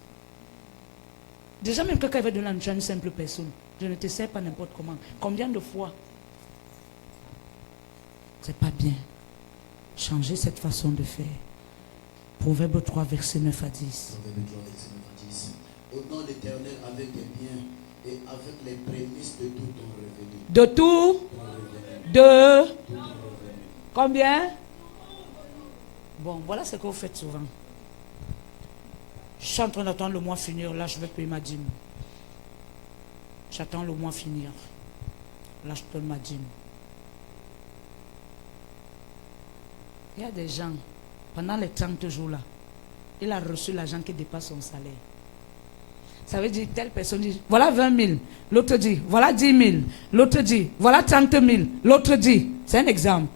Déjà, même quand il va donner à une simple personne, je ne te sers pas n'importe comment. Combien de fois? C'est pas bien. Changez cette façon de faire. Proverbe 3, verset 9 à 10. Proverbe 3, verset 9 à 10. Honore l'Éternel avec tes biens et avec les prémices de tout ton revenu. De tout? De? Combien? Bon, voilà ce que vous faites souvent. Je suis en train d'attendre le mois finir. Là, je vais payer ma dîme. J'attends le mois finir. Là, je donne ma dîme. Il y a des gens, pendant les 30 jours là, il a reçu l'argent qui dépasse son salaire. Ça veut dire, telle personne dit, voilà 20 000. L'autre dit, voilà 10 000. L'autre dit, voilà 30 000. L'autre dit, c'est un exemple.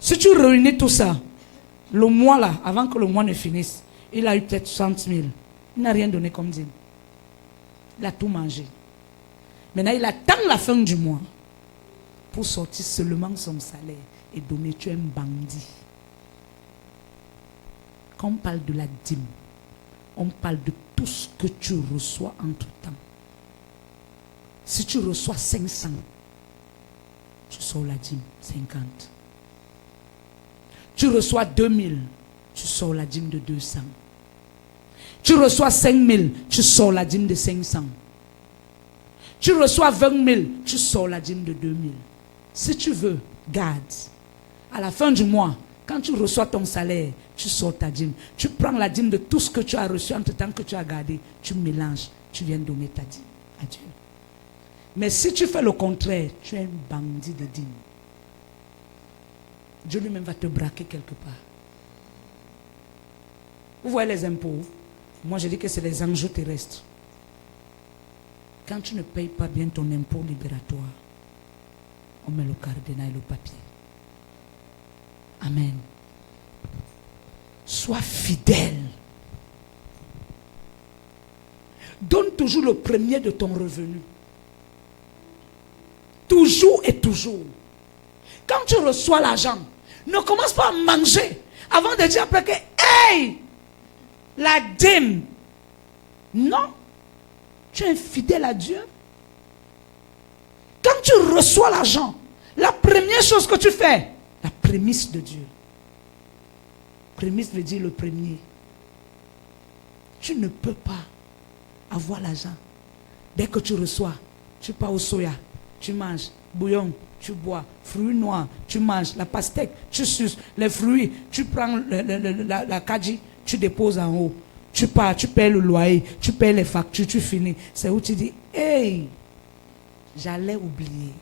Si tu réunis tout ça, le mois là, avant que le mois ne finisse, il a eu peut-être 60 000. Il n'a rien donné comme dîme. Il a tout mangé. Maintenant, il attend la fin du mois pour sortir seulement son salaire et donner. Tu es un bandit. Quand on parle de la dîme, on parle de tout ce que tu reçois entre temps. Si tu reçois 500, tu sors la dîme, 50. Tu reçois 2000, tu sors la dîme de 200. Tu reçois 5000, tu sors la dîme de 500. Tu reçois 20 000, tu sors la dîme de 2000. Si tu veux, garde. À la fin du mois, quand tu reçois ton salaire, tu sors ta dîme. Tu prends la dîme de tout ce que tu as reçu entre temps que tu as gardé. Tu mélanges, tu viens donner ta dîme à Dieu. Mais si tu fais le contraire, tu es un bandit de dîme. Dieu lui-même va te braquer quelque part. Vous voyez les impôts? Moi je dis que c'est les enjeux terrestres. Quand tu ne payes pas bien ton impôt libératoire, on met le cadenas et le papier. Amen. Sois fidèle. Donne toujours le premier de ton revenu. Toujours et toujours. Quand tu reçois l'argent, ne commence pas à manger avant de dire après que, hey, la dîme. Non. Tu es infidèle à Dieu. Quand tu reçois l'argent, la première chose que tu fais, la prémisse de Dieu. Prémisse veut dire le premier. Tu ne peux pas avoir l'argent. Dès que tu reçois, tu pars au soya, tu manges, bouillon, tu bois, fruits noirs, tu manges, la pastèque, tu suces, les fruits, tu prends la kadi, tu déposes en haut. Tu pars, tu payes le loyer, tu payes les factures, tu finis. C'est où tu dis, hey, j'allais oublier.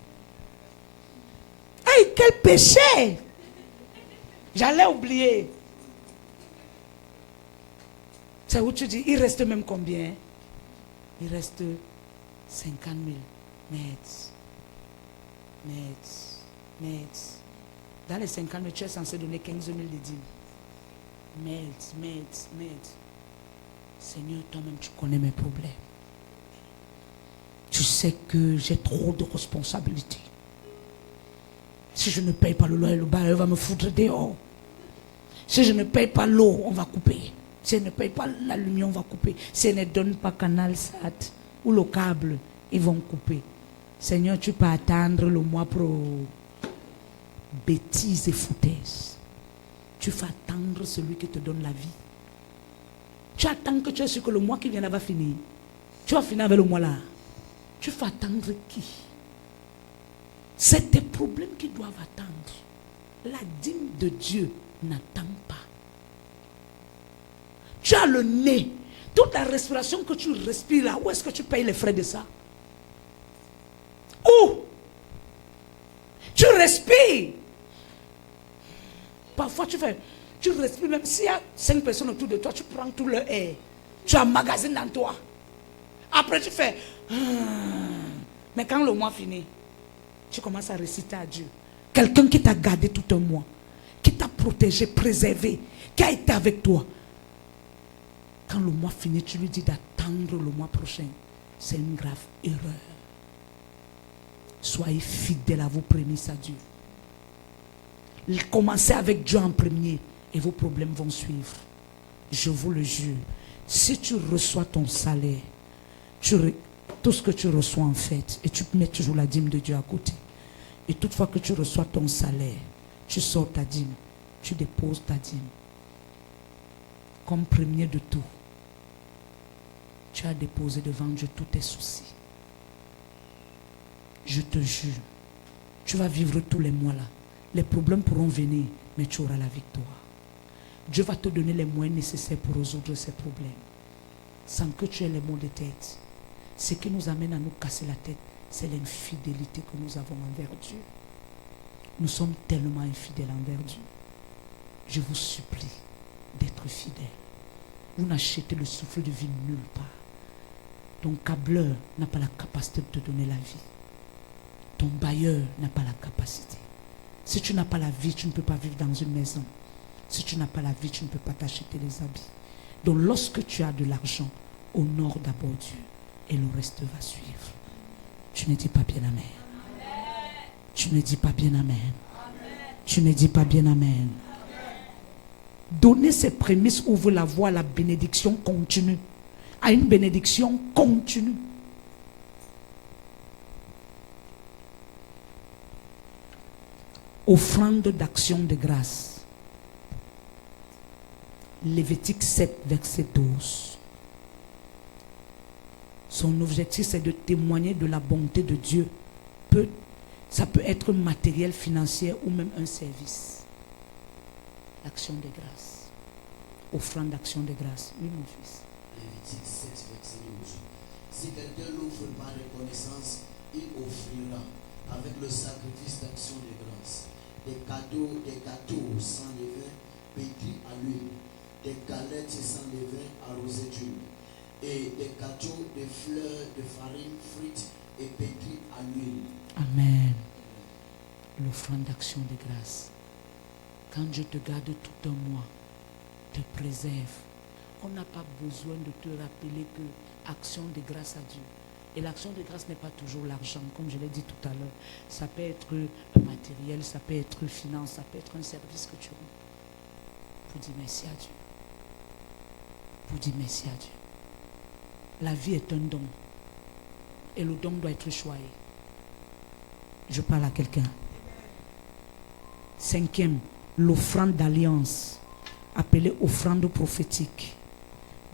Hey, quel péché! J'allais oublier. C'est où tu dis, il reste même combien? Il reste 50 000 mètres. Dans les 50 000, tu es censé donner 15 000 de dîmes. Mètres. Seigneur, toi-même, tu connais mes problèmes. Tu sais que j'ai trop de responsabilités. Si je ne paye pas le loyer, le bailleur va me foutre dehors. Si je ne paye pas l'eau, on va couper. Si je ne paye pas la lumière, on va couper. Si je ne donne pas Canal Sat ou le câble, ils vont couper. Seigneur, tu peux attendre le mois pour bêtises et foutaises. Tu vas attendre celui qui te donne la vie. Tu attends que tu es sûr que le mois qui vient va finir. Tu vas finir avec le mois là. Tu vas attendre qui? C'est tes problèmes qui doivent attendre. La dîme de Dieu n'attend pas. Tu as le nez. Toute la respiration que tu respires là, où est-ce que tu payes les frais de ça? Où? Tu respires. Parfois tu respires même s'il y a 5 personnes autour de toi, tu prends tout leur air. Tu emmagasines dans toi. Après tu fais. Mais quand le mois finit, tu commences à réciter à Dieu. Quelqu'un qui t'a gardé tout un mois, qui t'a protégé, préservé, qui a été avec toi. Quand le mois finit, tu lui dis d'attendre le mois prochain. C'est une grave erreur. Soyez fidèles à vos prémices à Dieu. Commencez avec Dieu en premier et vos problèmes vont suivre. Je vous le jure. Si tu reçois ton salaire, tout ce que tu reçois en fait, et tu mets toujours la dîme de Dieu à côté. Et toutefois que tu reçois ton salaire, tu sors ta dîme, tu déposes ta dîme. Comme premier de tout, tu as déposé devant Dieu tous tes soucis. Je te jure, tu vas vivre tous les mois là. Les problèmes pourront venir, mais tu auras la victoire. Dieu va te donner les moyens nécessaires pour résoudre ces problèmes. Sans que tu aies les maux de tête. Ce qui nous amène à nous casser la tête, c'est l'infidélité que nous avons envers Dieu. Nous sommes tellement infidèles envers Dieu. Je vous supplie d'être fidèles. Vous n'achetez le souffle de vie nulle part. Ton câbleur n'a pas la capacité de te donner la vie. Ton bailleur n'a pas la capacité. Si tu n'as pas la vie, tu ne peux pas vivre dans une maison. Si tu n'as pas la vie, tu ne peux pas t'acheter les habits. Donc lorsque tu as de l'argent, honore d'abord Dieu et le reste va suivre. Tu ne dis pas bien amen. Tu ne dis pas bien amen. Tu ne dis pas bien amen. Donner ces prémices ouvre la voie à la bénédiction continue. À une bénédiction continue. Offrande d'action de grâce. Lévitique 7, verset 12. Son objectif, c'est de témoigner de la bonté de Dieu. Ça peut être matériel, financier ou même un service. L'action de grâce. Offrande d'action de grâce. Oui, mon fils. Lévitique 7, verset 12. Si quelqu'un n'offre par reconnaissance, il offrira avec le sacrifice d'action de grâce des gâteaux sans levain pétris à l'huile, des galettes sans levain arrosées d'huile, et des gâteaux de fleurs de farine frites et pétris à l'huile. Amen. L'offrande d'action de grâce. Quand Dieu te garde tout un mois, te préserve, on n'a pas besoin de te rappeler que action de grâce à Dieu. Et l'action de grâce n'est pas toujours l'argent, comme je l'ai dit tout à l'heure. Ça peut être un matériel, ça peut être finance, ça peut être un service que tu rends. Pour dire merci à Dieu. Pour dire merci à Dieu. La vie est un don. Et le don doit être choyé. Je parle à quelqu'un. 5e, l'offrande d'alliance, appelée offrande prophétique.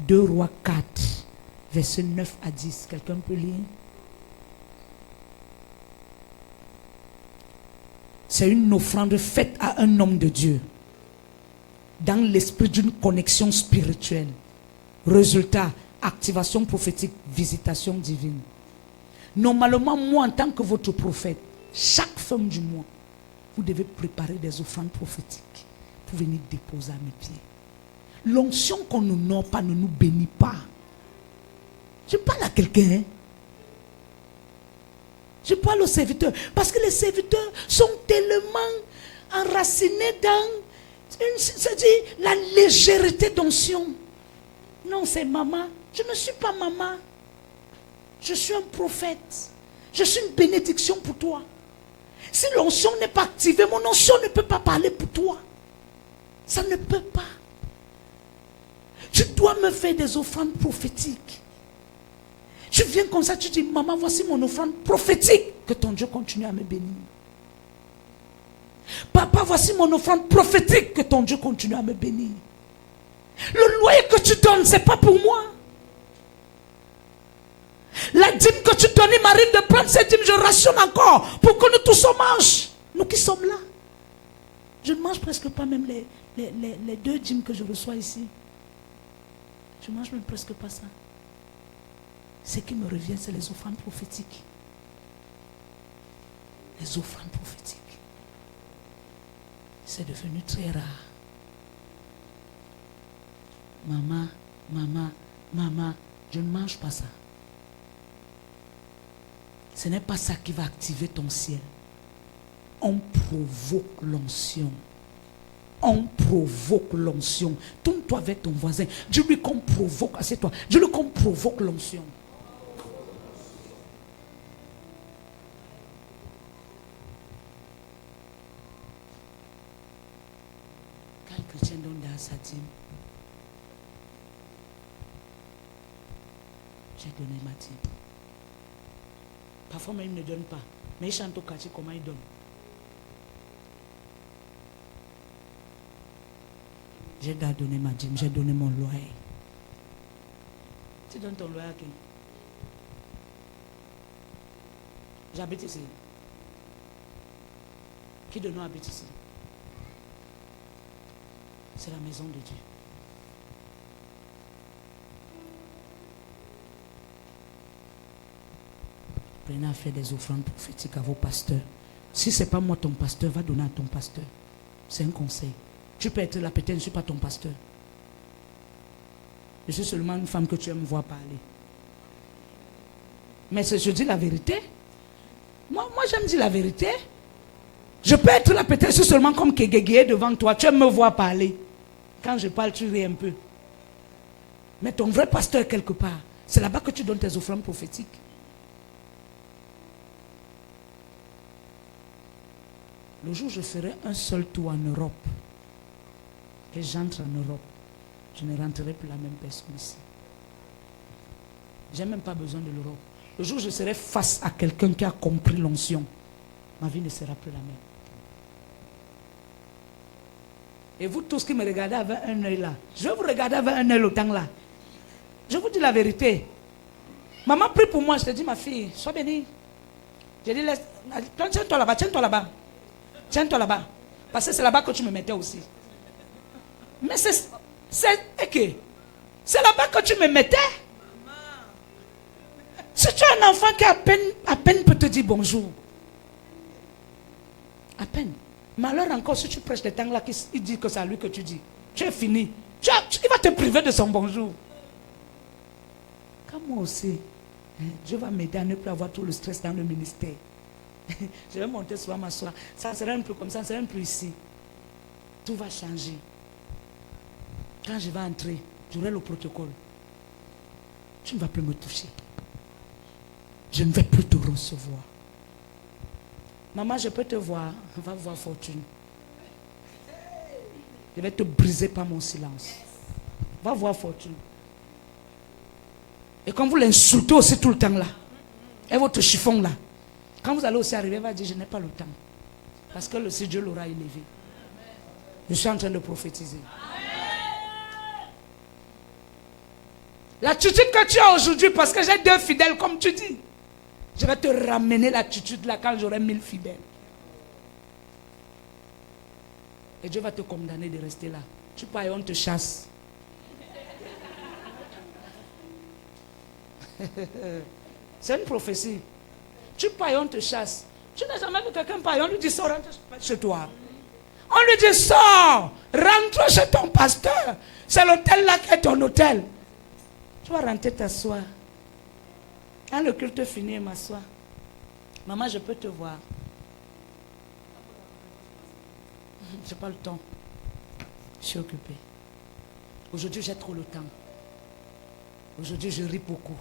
2 Rois 4, versets 9 à 10. Quelqu'un peut lire? C'est une offrande faite à un homme de Dieu dans l'esprit d'une connexion spirituelle. Résultat, activation prophétique, visitation divine. Normalement, moi, en tant que votre prophète, chaque fin du mois, vous devez préparer des offrandes prophétiques pour venir déposer à mes pieds. L'onction qu'on n'honore pas ne nous bénit pas. Je parle à quelqu'un. Je parle aux serviteurs. Parce que les serviteurs sont tellement enracinés dans la légèreté d'onction. Non, c'est maman. Je ne suis pas maman. Je suis un prophète. Je suis une bénédiction pour toi. Si l'onction n'est pas activée, mon onction ne peut pas parler pour toi. Ça ne peut pas. Tu dois me faire des offrandes prophétiques. Tu viens comme ça, tu dis, maman, voici mon offrande prophétique. Que ton Dieu continue à me bénir. Papa, voici mon offrande prophétique. Que ton Dieu continue à me bénir. Le loyer que tu donnes, ce n'est pas pour moi. La dîme que tu donnes, il m'arrive de prendre cette dîme, je rationne encore pour que nous tous on mange. Nous qui sommes là. Je ne mange presque pas même les 2 dîmes que je reçois ici. Je ne mange même presque pas ça. Ce qui me revient, c'est les offrandes prophétiques. Les offrandes prophétiques. C'est devenu très rare. Maman, je ne mange pas ça. Ce n'est pas ça qui va activer ton ciel. On provoque l'onction. On provoque l'onction. Tourne-toi avec ton voisin. Dis-lui qu'on provoque. Assieds-toi. Dis-lui qu'on provoque l'onction. Quand un chrétien donne dans sa dîme, j'ai donné ma dîme. Parfois même il ne donne pas. Mais il chante au quartier comment il donne. J'ai donné ma dîme, j'ai donné mon loyer. Tu donnes ton loyer à qui? J'habite ici. Qui de nous habite ici? C'est la maison de Dieu. Prenez à faire des offrandes prophétiques à vos pasteurs. Si ce n'est pas moi ton pasteur, va donner à ton pasteur. C'est un conseil. Tu peux être là, peut-être je ne suis pas ton pasteur. Je suis seulement une femme que tu aimes voir parler. Mais je dis la vérité. Moi j'aime dire la vérité. Je peux être là, peut-être je suis seulement comme Kegegé devant toi. Tu aimes me voir parler. Quand je parle, tu ris un peu. Mais ton vrai pasteur quelque part, c'est là-bas que tu donnes tes offrandes prophétiques. Le jour où je ferai un seul tour en Europe, et j'entre en Europe, je ne rentrerai plus la même personne ici. Je n'ai même pas besoin de l'Europe. Le jour où je serai face à quelqu'un qui a compris l'onction, ma vie ne sera plus la même. Et vous tous qui me regardez avec un œil là, je vais vous regarder avec un œil autant là. Je vous dis la vérité. Maman prie pour moi, je te dis ma fille, sois bénie. J'ai dit, tiens-toi là-bas, tiens-toi là-bas. Tiens-toi là-bas. Parce que c'est là-bas que tu me mettais aussi. Mais c'est là-bas que tu me mettais. Si tu as un enfant qui à peine peut te dire bonjour. À peine. Mais alors encore, si tu prêches des temps là, il dit que c'est à lui que tu dis. Tu es fini. Il va te priver de son bonjour. Comme moi aussi, Dieu va m'aider à ne plus avoir tout le stress dans le ministère. Je vais monter soir, m'asseoir. Ça ne sera un peu comme ça, ça ne sera un peu ici. Tout va changer. Quand je vais entrer, j'aurai le protocole. Tu ne vas plus me toucher. Je ne vais plus te recevoir. Maman, je peux te voir. Va voir Fortune. Je vais te briser par mon silence. Va voir Fortune. Et quand vous l'insultez aussi tout le temps là, et votre chiffon là, quand vous allez aussi arriver, elle va dire, je n'ai pas le temps. Parce que le Dieu l'aura élevé. Je suis en train de prophétiser. L'attitude que tu as aujourd'hui, parce que j'ai 2 fidèles, comme tu dis, je vais te ramener l'attitude là quand j'aurai 1000 fidèles. Et Dieu va te condamner de rester là. Tu payes, on te chasse. C'est une prophétie. Tu payes, on te chasse. Tu n'as jamais vu quelqu'un payer, on lui dit sors, rentre chez toi. On lui dit sors, rentre chez ton pasteur. C'est l'hôtel là qui est ton hôtel. Tu vas rentrer t'asseoir. Quand le culte finit, m'asseoir. Maman, je peux te voir. Je n'ai pas le temps. Je suis occupée. Aujourd'hui, j'ai trop le temps. Aujourd'hui, je ris beaucoup.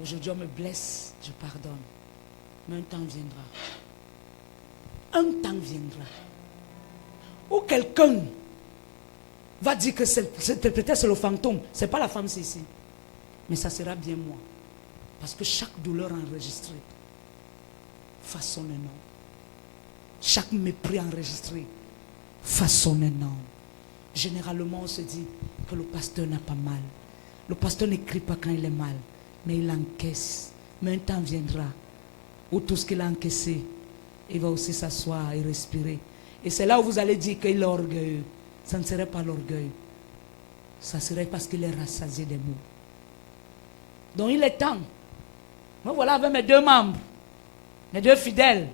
Aujourd'hui, on me blesse, je pardonne. Mais un temps viendra. Un temps viendra. Où quelqu'un va dire que peut-être c'est le fantôme. Ce n'est pas la femme, c'est ici. Mais ça sera bien moi. Parce que chaque douleur enregistrée façonne un homme. Chaque mépris enregistré façonne un homme. Généralement, on se dit que le pasteur n'a pas mal. Le pasteur n'écrit pas quand il est mal. mais il encaisse. Mais un temps viendra où tout ce qu'il a encaissé, il va aussi s'asseoir et respirer. Et c'est là où vous allez dire qu'il est orgueilleux. Ça ne serait pas l'orgueil. Ça serait parce qu'il est rassasié des mots. Donc il est temps. Me voilà avec mes 2 membres, mes 2 fidèles.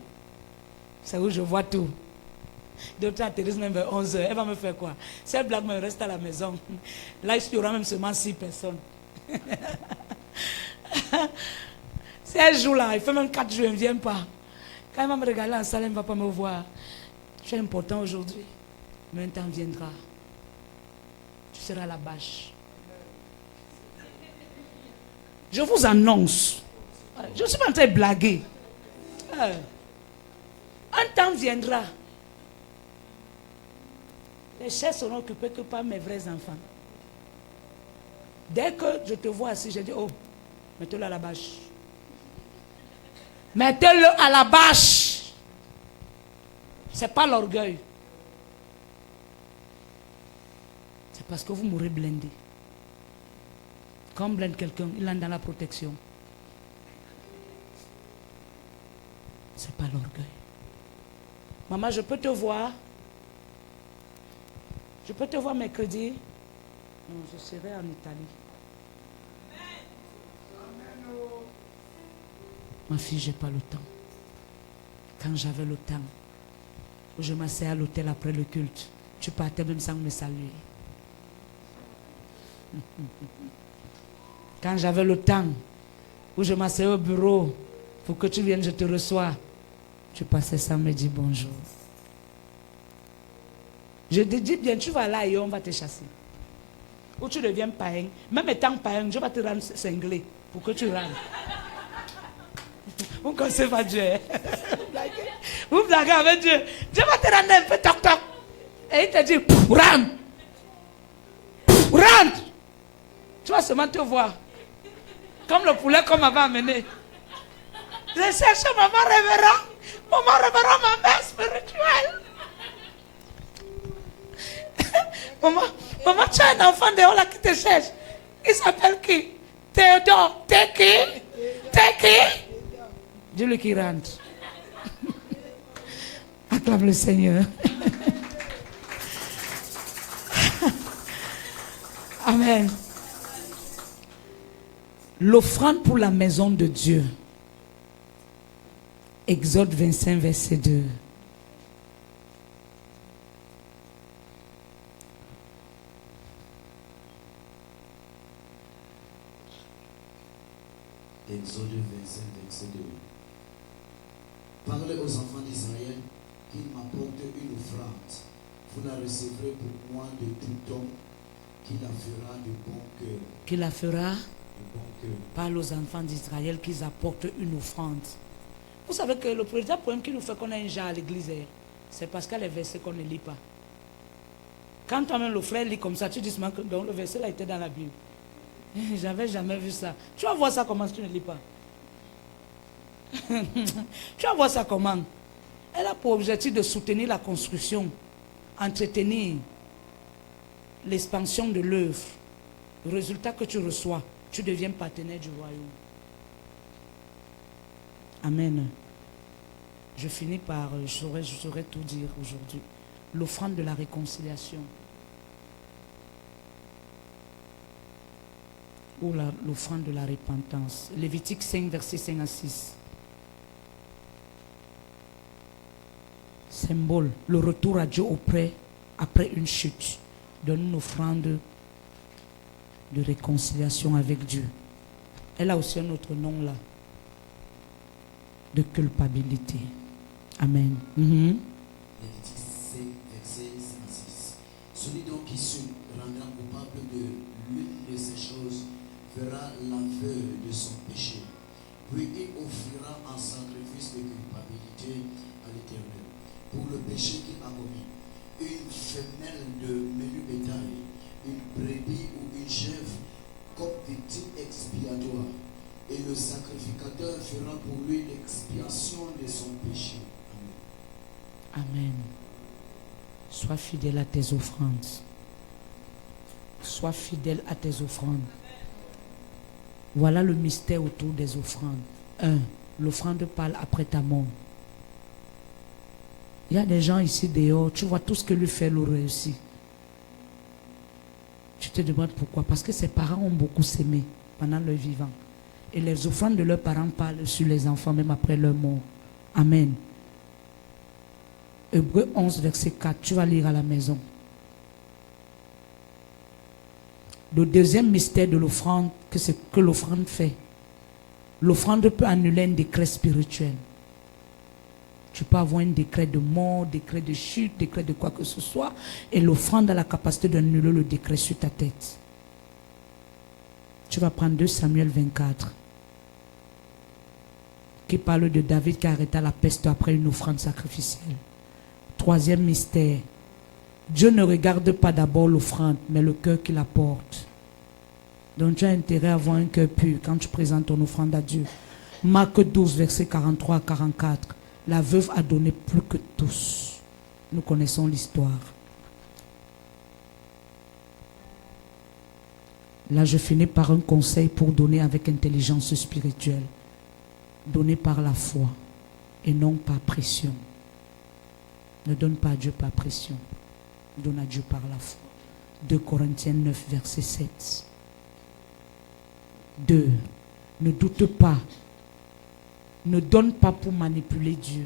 C'est où je vois tout. D'autres atterrissent même vers 11h. Elle va me faire quoi? Cette blague me reste à la maison. Là, il y aura même seulement 6 personnes. Si elle joue là, il fait même 4 jours, elle ne vient pas. Quand elle va me regarder en salle, elle ne va pas me voir. Tu es important aujourd'hui. Mais un temps viendra. Tu seras la bâche. Je vous annonce. Je ne suis pas en train de blaguer. Un temps viendra. Les chaises seront occupées que par mes vrais enfants. Dès que je te vois assis, je dis, oh, mettez-le à la bâche. Mettez-le à la bâche. Ce n'est pas l'orgueil. C'est parce que vous mourrez blindé. Quand on blinde quelqu'un, il est dans la protection. Ce n'est pas l'orgueil. Maman, je peux te voir. Je peux te voir mercredi. Non, je serai en Italie. Ma fille, je n'ai pas le temps. Quand j'avais le temps, où je m'asseyais à l'hôtel après le culte, tu partais même sans me saluer. Quand j'avais le temps, où je m'asseyais au bureau, pour que tu viennes, je te reçois, tu passais sans me dire bonjour. Je te dis bien, tu vas là et on va te chasser. Ou tu deviens païen. Même étant païen, je vais te rendre cinglé pour que tu rentres. Vous ne connaissez pas Dieu. Vous blaguez avec Dieu. Dieu va te rendre un peu toc-toc. Et il te dit, rentre. Rentre. Tu vas seulement te voir. Comme le poulet qu'on m'avait amené. Je cherche maman révérend. Maman révérend, ma mère spirituelle. Maman, tu as un enfant dehors là qui te cherche. Il s'appelle qui? Théodore. T'es qui? T'es qui? Dis-lui qu'il rentre. Acclame le Seigneur. Amen. L'offrande pour la maison de Dieu. Exode 25, verset 2. Exode 25, verset 2. Parlez aux enfants d'Israël qu'ils m'apportent une offrande. Vous la recevrez pour moi de tout homme qui la fera de bon cœur. Qui la fera? De bon cœur. Parle aux enfants d'Israël qu'ils apportent une offrande. Vous savez que le premier problème qui nous fait qu'on a un genre à l'église, c'est parce qu'il y a les versets qu'on ne lit pas. Quand toi-même le frère lit comme ça, tu dis que donc, le verset là était dans la Bible. J'avais jamais vu ça. Tu vas voir ça comment si tu ne lis pas. Tu vas voir ça comment. Elle a pour objectif de soutenir la construction, entretenir l'expansion de l'œuvre. Le résultat que tu reçois, tu deviens partenaire du royaume. Amen. Je finis par, je saurais tout dire aujourd'hui. L'offrande de la réconciliation. Ou l'offrande de la repentance. Lévitique 5, verset 5 à 6. Symbole, le retour à Dieu auprès, après une chute. Donne une offrande de réconciliation avec Dieu. Elle a aussi un autre nom là. De culpabilité. Amen. Lévitique 5, verset 5 à 6. Celui donc qui se rendra coupable de l'une de ces choses fera l'aveu de son péché. Puis il offrira en sacrifice de culpabilité à l'Éternel pour le péché qu'il a commis. Une femelle de menu bétail, une brebis ou une chèvre comme victime expiatoire. Et le sacrificateur fera pour lui l'expiation de son péché. Amen. Amen. Sois fidèle à tes offrandes. Sois fidèle à tes offrandes. Voilà le mystère autour des offrandes. 1. L'offrande parle après ta mort. Il y a des gens ici dehors, tu vois tout ce que lui fait le réussit. Tu te demandes pourquoi. Parce que ses parents ont beaucoup s'aimé pendant leur vivant. Et les offrandes de leurs parents parlent sur les enfants même après leur mort. Amen. Hébreux 11, verset 4, tu vas lire à la maison. Le deuxième mystère de l'offrande, que c'est que l'offrande fait. L'offrande peut annuler un décret spirituel. Tu peux avoir un décret de mort, décret de chute, décret de quoi que ce soit, et l'offrande a la capacité d'annuler le décret sur ta tête. Tu vas prendre 2 Samuel 24, qui parle de David qui arrêta la peste après une offrande sacrificielle. Troisième mystère. Dieu ne regarde pas d'abord l'offrande, mais le cœur qui la porte. Donc tu as intérêt à avoir un cœur pur quand tu présentes ton offrande à Dieu. Marc 12, versets 43 à 44. La veuve a donné plus que tous. Nous connaissons l'histoire. Là, je finis par un conseil pour donner avec intelligence spirituelle. Donner par la foi et non par pression. Ne donne pas à Dieu par pression. Donne à Dieu par la foi. 2 Corinthiens 9, verset 7. 2. Ne doute pas. Ne donne pas pour manipuler Dieu.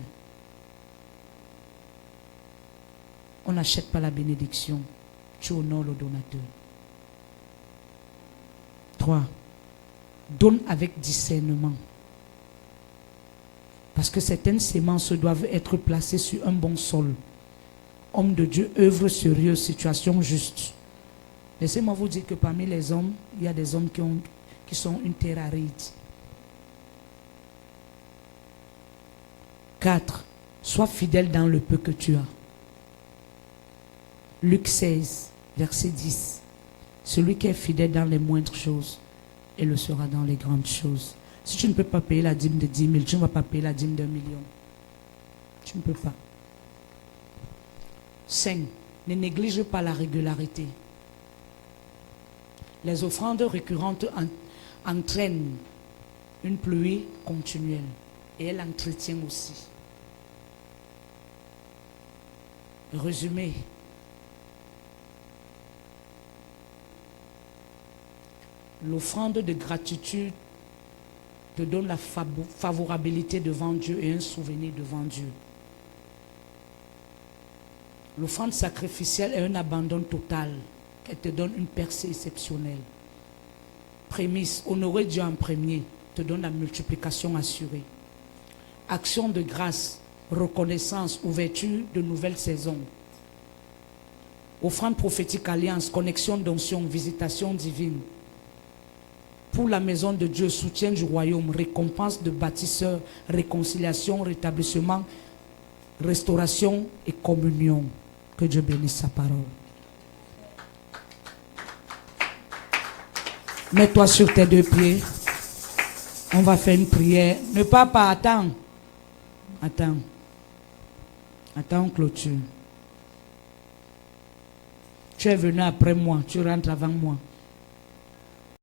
On n'achète pas la bénédiction. Tu honores le donateur. 3. Donne avec discernement. Parce que certaines semences doivent être placées sur un bon sol. Homme de Dieu, œuvre sérieuse, situation juste. Laissez-moi vous dire que parmi les hommes, il y a des hommes qui sont une terre aride. 4. Sois fidèle dans le peu que tu as. Luc 16, verset 10. Celui qui est fidèle dans les moindres choses, il le sera dans les grandes choses. Si tu ne peux pas payer la dîme de 10 000, tu ne vas pas payer la dîme d'1 million. Tu ne peux pas. 5. Ne néglige pas la régularité. Les offrandes récurrentes entraînent une pluie continuelle et elles entretiennent aussi. Résumé. L'offrande de gratitude te donne la favorabilité devant Dieu et un souvenir devant Dieu. L'offrande sacrificielle est un abandon total. Elle te donne une percée exceptionnelle. Prémisse, honorer Dieu en premier te donne la multiplication assurée. Action de grâce, reconnaissance, ouverture de nouvelles saisons. Offrande prophétique, alliance, connexion d'onction, visitation divine. Pour la maison de Dieu, soutien du royaume, récompense de bâtisseurs, réconciliation, rétablissement, restauration et communion. Que Dieu bénisse sa parole. Mets-toi sur tes 2 pieds. On va faire une prière. Ne pars pas, attends. Attends, on clôture. Tu es venu après moi, tu rentres avant moi.